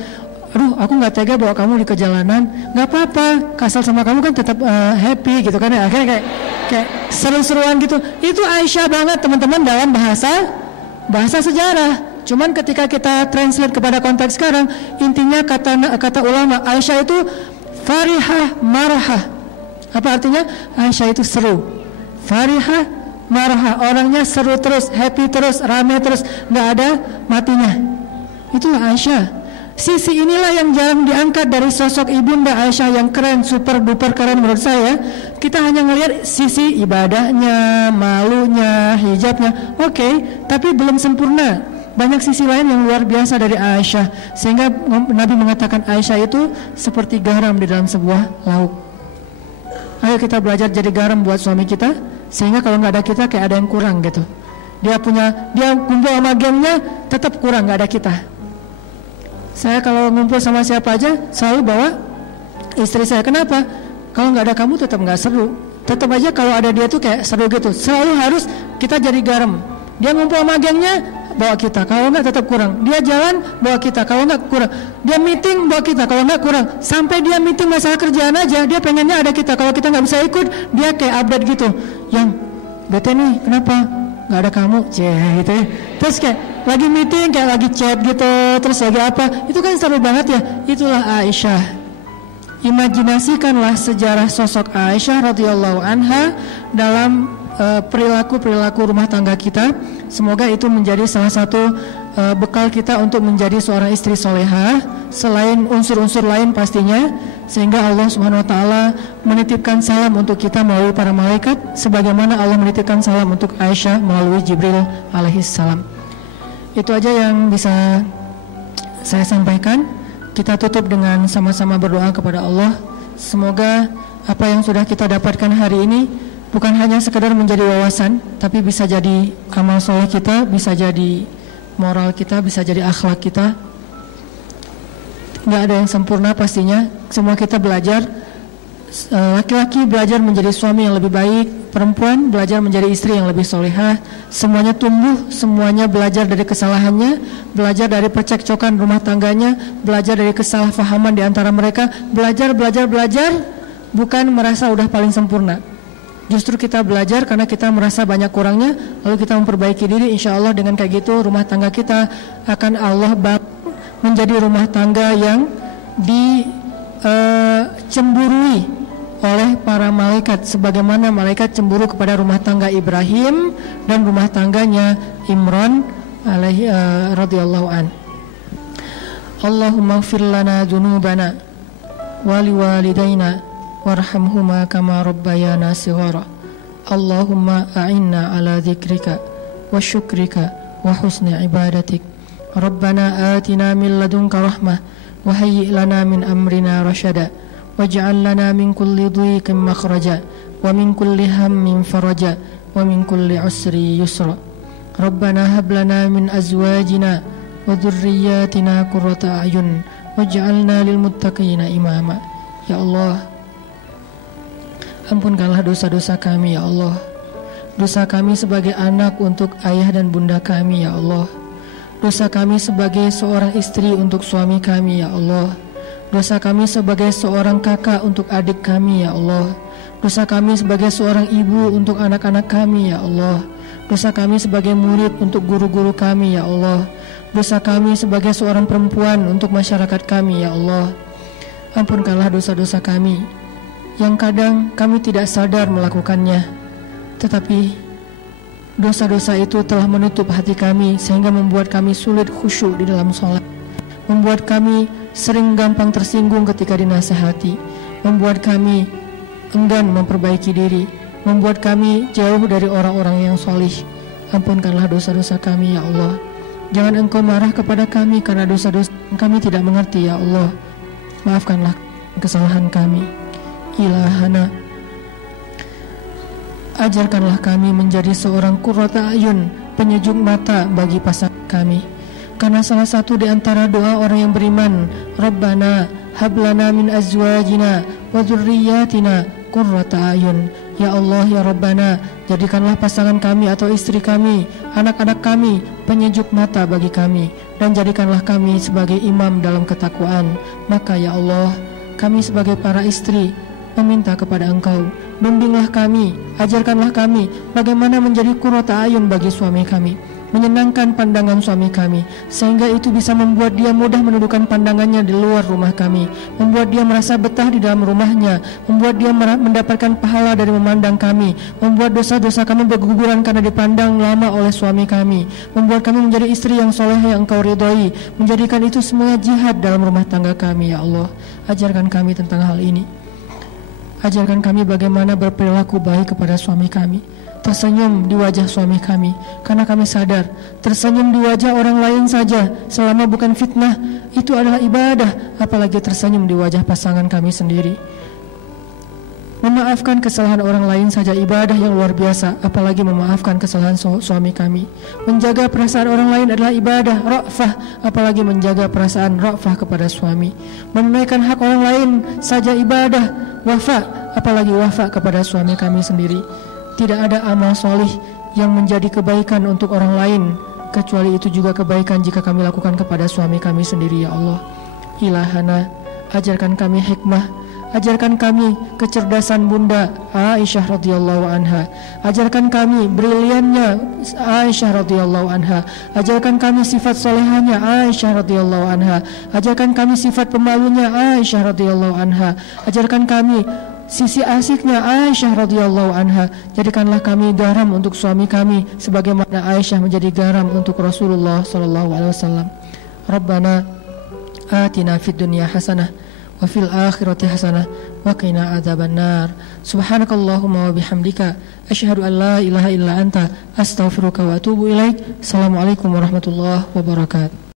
Aduh, aku nggak tega bawa kamu di kejalanan. Nggak apa-apa, kasar sama kamu kan tetap happy gitu kan ya. Akhirnya kayak seru-seruan gitu. Itu Aisyah banget teman-teman dalam bahasa bahasa sejarah. Cuman ketika kita translate kepada konteks sekarang, intinya kata ulama, Aisyah itu farihah marahah. Apa artinya? Aisyah itu seru. Farihah marahah, orangnya seru terus, happy terus, rame terus, nggak ada matinya. Itulah Aisyah. Sisi inilah yang jarang diangkat dari sosok ibunda Aisyah yang keren, super duper keren menurut saya. Kita hanya ngelihat sisi ibadahnya, malunya, hijabnya, oke, tapi belum sempurna. Banyak sisi lain yang luar biasa dari Aisyah, sehingga Nabi mengatakan Aisyah itu seperti garam di dalam sebuah lauk. Ayo kita belajar jadi garam buat suami kita, sehingga kalau nggak ada kita kayak ada yang kurang gitu. Dia kumpul sama gengnya, tetap kurang, nggak ada kita. Saya kalau ngumpul sama siapa aja selalu bawa istri saya. Kenapa? Kalau nggak ada kamu tetap nggak seru. Tetap aja kalau ada dia tuh kayak seru gitu. Selalu harus kita jadi garam. Dia ngumpul sama gengnya, bawa kita. Kalau nggak tetap kurang. Dia jalan, bawa kita. Kalau nggak kurang. Dia meeting, bawa kita. Kalau nggak kurang. Sampai dia meeting masalah kerjaan aja, dia pengennya ada kita. Kalau kita nggak bisa ikut, dia kayak update gitu. Yang bete nih, kenapa? Nggak ada kamu, gitu ya. Terus kayak lagi meeting, kayak lagi chat gitu, terus lagi apa, itu kan seru banget ya. Itulah Aisyah. Imajinasikanlah sejarah sosok Aisyah radhiyallahu anha dalam perilaku rumah tangga kita. Semoga itu menjadi salah satu bekal kita untuk menjadi seorang istri solehah, selain unsur-unsur lain pastinya, sehingga Allah Subhanahu wa taala menitipkan salam untuk kita melalui para malaikat, sebagaimana Allah menitipkan salam untuk Aisyah melalui Jibril alaihissalam. Itu aja yang bisa saya sampaikan. Kita tutup dengan sama-sama berdoa kepada Allah. Semoga apa yang sudah kita dapatkan hari ini bukan hanya sekedar menjadi wawasan, tapi bisa jadi amal soleh kita, bisa jadi moral kita, bisa jadi akhlak kita. Nggak ada yang sempurna pastinya. Semua kita belajar. Laki-laki belajar menjadi suami yang lebih baik, perempuan belajar menjadi istri yang lebih solehah. Semuanya tumbuh, semuanya belajar dari kesalahannya, belajar dari percekcokan rumah tangganya, belajar dari kesalahpahaman di antara mereka. Belajar, bukan merasa udah paling sempurna. Justru kita belajar karena kita merasa banyak kurangnya, lalu kita memperbaiki diri. Insya Allah dengan kayak gitu rumah tangga kita akan Allah bangun menjadi rumah tangga yang dicemburui oleh para malaikat, sebagaimana malaikat cemburu kepada rumah tangga Ibrahim dan rumah tangganya Imran alaihi radhiyallahu an. Allahumma ighfir lana dzunubana wa liwalidayna warhamhuma kama rabbayana shighara. Allahumma a'inna ala dzikrika wa syukrika wa husni ibadatik. Rabbana atina min ladunka rahmah wa hayyi' lana min amrina rasyada waj'al lana min kulli dhiqin makhraja wa min kulli hammin faraja wa min kulli usri yusra. Rabbana hab lana min azwajina wa dhurriyyatina qurrata a'yun waj'alna lil muttaqina imama. Ya Allah, ampunkanlah dosa-dosa kami ya Allah. Dosa kami sebagai anak untuk ayah dan bunda kami ya Allah. Dosa kami sebagai seorang istri untuk suami kami ya Allah. Dosa kami sebagai seorang kakak untuk adik kami ya Allah. Dosa kami sebagai seorang ibu untuk anak-anak kami ya Allah. Dosa kami sebagai murid untuk guru-guru kami ya Allah. Dosa kami sebagai seorang perempuan untuk masyarakat kami ya Allah. Ampunkanlah dosa-dosa kami yang kadang kami tidak sadar melakukannya, tetapi dosa-dosa itu telah menutup hati kami sehingga membuat kami sulit khusyuk di dalam sholat, membuat kami sering gampang tersinggung ketika dinasihati, membuat kami enggan memperbaiki diri, membuat kami jauh dari orang-orang yang solih. Ampunkanlah dosa-dosa kami ya Allah. Jangan Engkau marah kepada kami karena dosa-dosa kami tidak mengerti ya Allah. Maafkanlah kesalahan kami. Ilahana, ajarkanlah kami menjadi seorang qurrata ayun, penyejuk mata bagi pasangan kami. Karena salah satu di antara doa orang yang beriman, Rabbana hablana min azwajina wa dzurriyyatina qurrata ayun. Ya Allah ya Rabbana, jadikanlah pasangan kami atau istri kami, anak-anak kami penyejuk mata bagi kami, dan jadikanlah kami sebagai imam dalam ketakwaan. Maka ya Allah, kami sebagai para istri meminta kepada Engkau, bimbinglah kami, ajarkanlah kami bagaimana menjadi qurrata ayun bagi suami kami. menyenangkan pandangan suami kami, sehingga itu bisa membuat dia mudah menundukkan pandangannya di luar rumah kami, membuat dia merasa betah di dalam rumahnya, membuat dia mendapatkan pahala dari memandang kami, membuat dosa-dosa kami berguguran karena dipandang lama oleh suami kami, membuat kami menjadi istri yang soleh yang Engkau ridhoi, menjadikan itu semuanya jihad dalam rumah tangga kami. Ya Allah, ajarkan kami tentang hal ini. Ajarkan kami bagaimana berperilaku baik kepada suami kami, tersenyum di wajah suami kami, karena kami sadar tersenyum di wajah orang lain saja selama bukan fitnah itu adalah ibadah, apalagi tersenyum di wajah pasangan kami sendiri. Memaafkan kesalahan orang lain saja ibadah yang luar biasa, apalagi memaafkan kesalahan suami kami. Menjaga perasaan orang lain adalah ibadah, ra'fah, apalagi menjaga perasaan ra'fah kepada suami. Menunaikan hak orang lain saja ibadah, wafa, apalagi wafa kepada suami kami sendiri. Tidak ada amal solih yang menjadi kebaikan untuk orang lain, kecuali itu juga kebaikan jika kami lakukan kepada suami kami sendiri. Ya Allah, Ilahana, ajarkan kami hikmah, ajarkan kami kecerdasan Bunda Aisyah radhiyallahu anha, ajarkan kami briliannya Aisyah radhiyallahu anha, ajarkan kami sifat solehahnya Aisyah radhiyallahu anha, ajarkan kami sifat pemalunya Aisyah radhiyallahu anha, ajarkan kami sisi asiknya Aisyah radhiyallahu anha. Jadikanlah kami garam untuk suami kami sebagaimana Aisyah menjadi garam untuk Rasulullah sallallahu alaihi wasallam. Rabbana atina fid dunya hasanah wa fil akhirati hasanah wa qina adzabannar. Subhanakallahumma wa bihamdika asyhadu an la ilaha illa anta astaghfiruka wa atubu ilaik. Assalamualaikum warahmatullahi wabarakatuh.